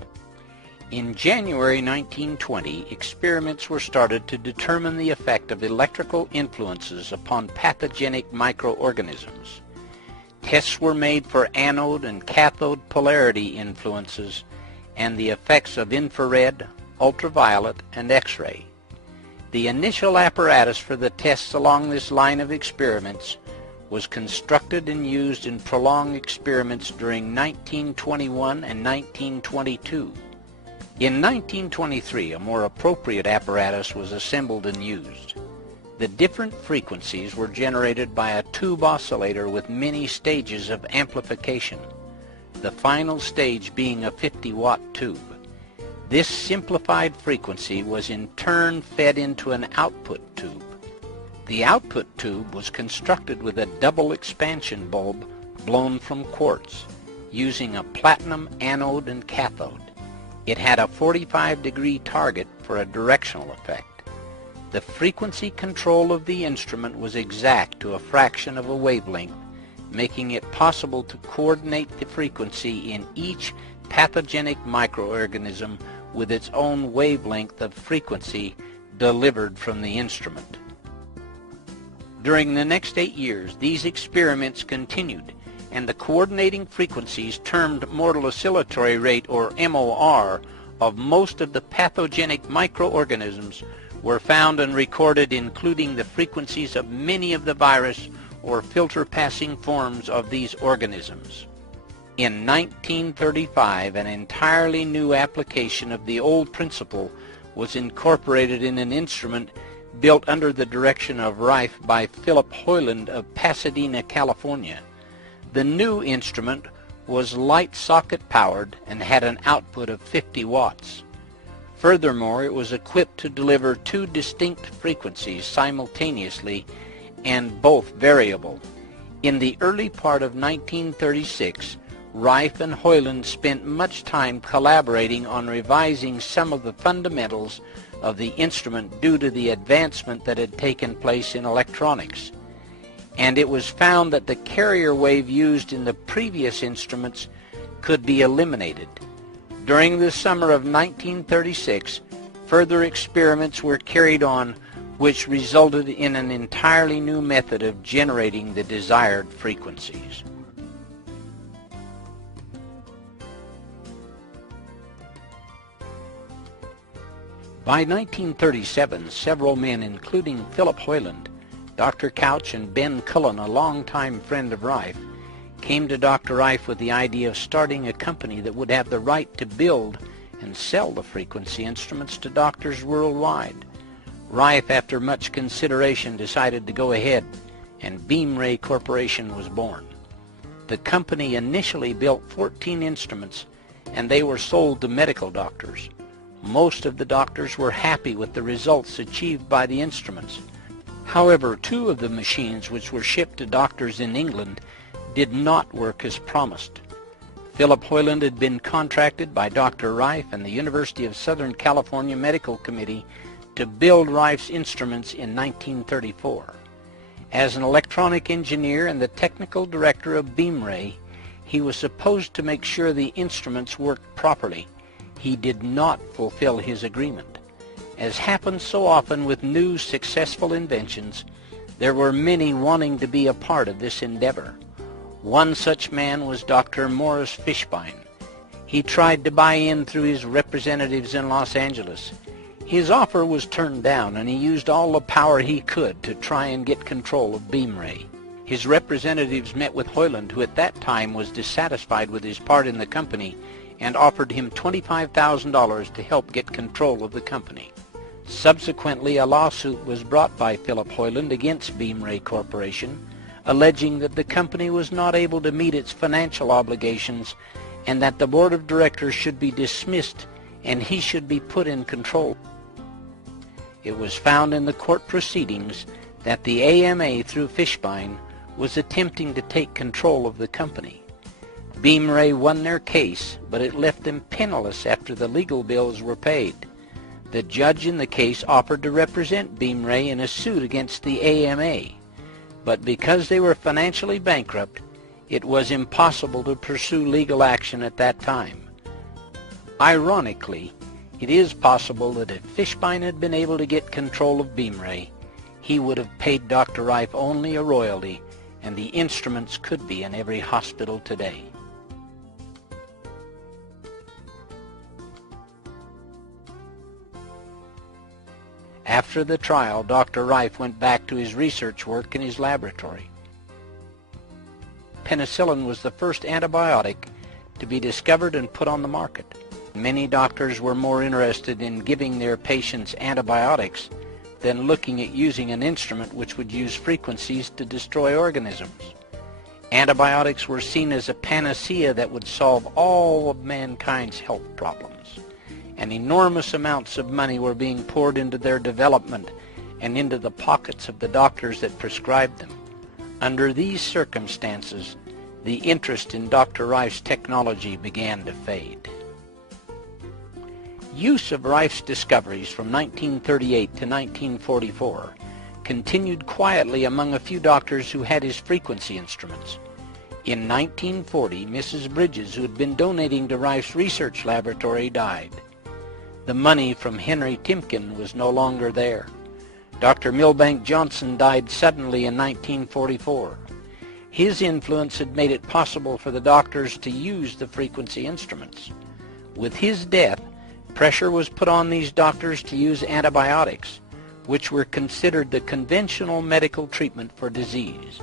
In January 1920, experiments were started to determine the effect of electrical influences upon pathogenic microorganisms. Tests were made for anode and cathode polarity influences and the effects of infrared, ultraviolet, and X-ray. The initial apparatus for the tests along this line of experiments was constructed and used in prolonged experiments during 1921 and 1922. In 1923, a more appropriate apparatus was assembled and used. The different frequencies were generated by a tube oscillator with many stages of amplification, the final stage being a 50-watt tube. This simplified frequency was in turn fed into an output tube. The output tube was constructed with a double expansion bulb blown from quartz, using a platinum anode and cathode. It had a 45-degree target for a directional effect. The frequency control of the instrument was exact to a fraction of a wavelength, making it possible to coordinate the frequency in each pathogenic microorganism with its own wavelength of frequency delivered from the instrument. During the next 8 years, these experiments continued, and the coordinating frequencies termed mortal oscillatory rate, or MOR, of most of the pathogenic microorganisms were found and recorded, including the frequencies of many of the virus or filter-passing forms of these organisms. In 1935, an entirely new application of the old principle was incorporated in an instrument built under the direction of Rife by Philip Hoyland of Pasadena, California. The new instrument was light socket powered and had an output of 50 watts. Furthermore, it was equipped to deliver 2 distinct frequencies simultaneously and both variable. In the early part of 1936, Rife and Hoyland spent much time collaborating on revising some of the fundamentals of the instrument due to the advancement that had taken place in electronics. And it was found that the carrier wave used in the previous instruments could be eliminated. During the summer of 1936, further experiments were carried on which resulted in an entirely new method of generating the desired frequencies. By 1937, several men, including Philip Hoyland, Dr. Couch, and Ben Cullen, a longtime friend of Rife, came to Dr. Rife with the idea of starting a company that would have the right to build and sell the frequency instruments to doctors worldwide. Rife, after much consideration, decided to go ahead, and Beam Ray Corporation was born. The company initially built 14 instruments, and they were sold to medical doctors. Most of the doctors were happy with the results achieved by the instruments. However, 2 of the machines which were shipped to doctors in England did not work as promised. Philip Hoyland had been contracted by Dr. Rife and the University of Southern California Medical Committee to build Rife's instruments in 1934. As an electronic engineer and the technical director of Beamray, he was supposed to make sure the instruments worked properly. He did not fulfill his agreement. As happens so often with new successful inventions, there were many wanting to be a part of this endeavor. One such man was Dr. Morris Fishbein. He tried to buy in through his representatives in Los Angeles. His offer was turned down, and he used all the power he could to try and get control of Beamray. His representatives met with Hoyland, who at that time was dissatisfied with his part in the company, and offered him $25,000 to help get control of the company. Subsequently, a lawsuit was brought by Philip Hoyland against Beamray Corporation, alleging that the company was not able to meet its financial obligations and that the board of directors should be dismissed and he should be put in control. It was found in the court proceedings that the AMA, through Fishbein, was attempting to take control of the company. Beamray won their case, but it left them penniless after the legal bills were paid. The judge in the case offered to represent Beamray in a suit against the AMA, but because they were financially bankrupt, it was impossible to pursue legal action at that time. Ironically, it is possible that if Fishbein had been able to get control of Beamray, he would have paid Dr. Rife only a royalty, and the instruments could be in every hospital today. After the trial, Dr. Rife went back to his research work in his laboratory. Penicillin was the first antibiotic to be discovered and put on the market. Many doctors were more interested in giving their patients antibiotics than looking at using an instrument which would use frequencies to destroy organisms. Antibiotics were seen as a panacea that would solve all of mankind's health problems, and enormous amounts of money were being poured into their development and into the pockets of the doctors that prescribed them. Under these circumstances, the interest in Dr. Rife's technology began to fade. Use of Rife's discoveries from 1938 to 1944 continued quietly among a few doctors who had his frequency instruments. In 1940, Mrs. Bridges, who had been donating to Rife's research laboratory, died. The money from Henry Timken was no longer there. Dr. Milbank Johnson died suddenly in 1944. His influence had made it possible for the doctors to use the frequency instruments. With his death, pressure was put on these doctors to use antibiotics, which were considered the conventional medical treatment for disease.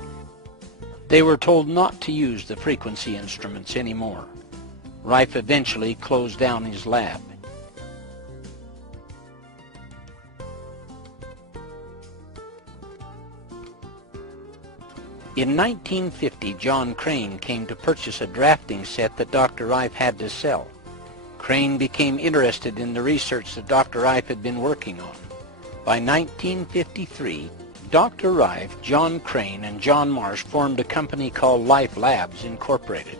They were told not to use the frequency instruments anymore. Rife eventually closed down his lab. In 1950, John Crane came to purchase a drafting set that Dr. Rife had to sell. Crane became interested in the research that Dr. Rife had been working on. By 1953, Dr. Rife, John Crane, and John Marsh formed a company called Life Labs Incorporated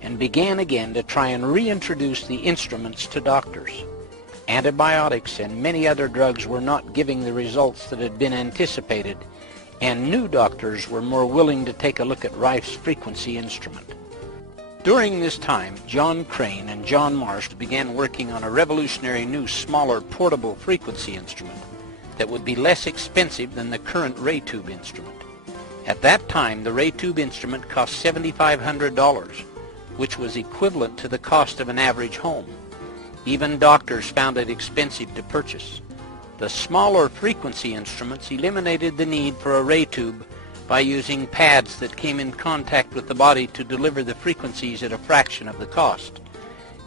and began again to try and reintroduce the instruments to doctors. Antibiotics and many other drugs were not giving the results that had been anticipated, and new doctors were more willing to take a look at Rife's frequency instrument. During this time, John Crane and John Marsh began working on a revolutionary new, smaller, portable frequency instrument that would be less expensive than the current ray tube instrument. At that time, the ray tube instrument cost $7,500, which was equivalent to the cost of an average home. Even doctors found it expensive to purchase. The smaller frequency instruments eliminated the need for a ray tube by using pads that came in contact with the body to deliver the frequencies at a fraction of the cost.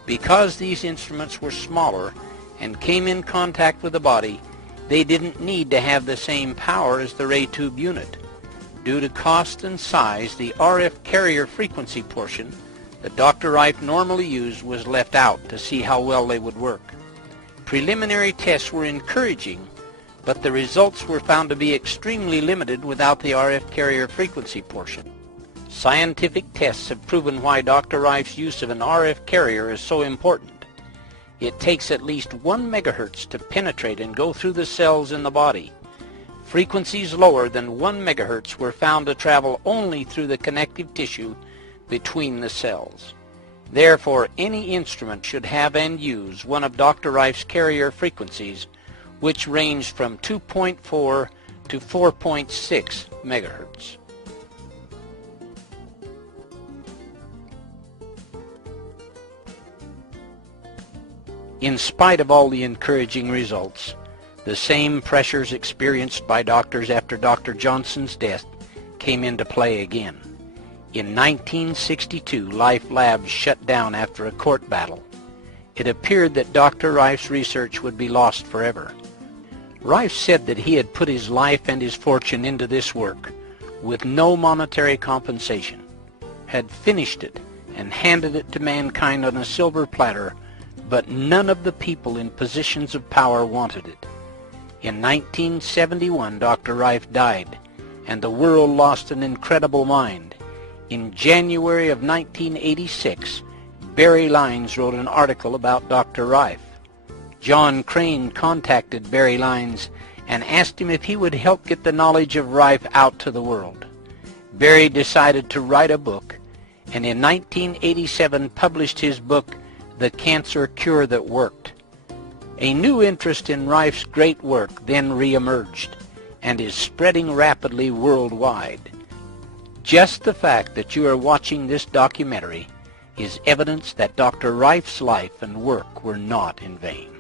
Because these instruments were smaller and came in contact with the body, they didn't need to have the same power as the ray tube unit. Due to cost and size, the RF carrier frequency portion that Dr. Rife normally used was left out to see how well they would work. Preliminary tests were encouraging, but the results were found to be extremely limited without the RF carrier frequency portion. Scientific tests have proven why Dr. Rife's use of an RF carrier is so important. It takes at least 1 megahertz to penetrate and go through the cells in the body. Frequencies lower than 1 megahertz were found to travel only through the connective tissue between the cells. Therefore, any instrument should have and use one of Dr. Rife's carrier frequencies, which range from 2.4 to 4.6 megahertz. In spite of all the encouraging results, the same pressures experienced by doctors after Dr. Johnson's death came into play again. In 1962, Life Labs shut down after a court battle. It appeared that Dr. Rife's research would be lost forever. Rife said that he had put his life and his fortune into this work with no monetary compensation, had finished it and handed it to mankind on a silver platter, but none of the people in positions of power wanted it. In 1971, Dr. Rife died, and the world lost an incredible mind. In January of 1986, Barry Lines wrote an article about Dr. Rife. John Crane contacted Barry Lines and asked him if he would help get the knowledge of Rife out to the world. Barry decided to write a book, and in 1987 published his book, The Cancer Cure That Worked. A new interest in Rife's great work then re-emerged and is spreading rapidly worldwide. Just the fact that you are watching this documentary is evidence that Dr. Rife's life and work were not in vain.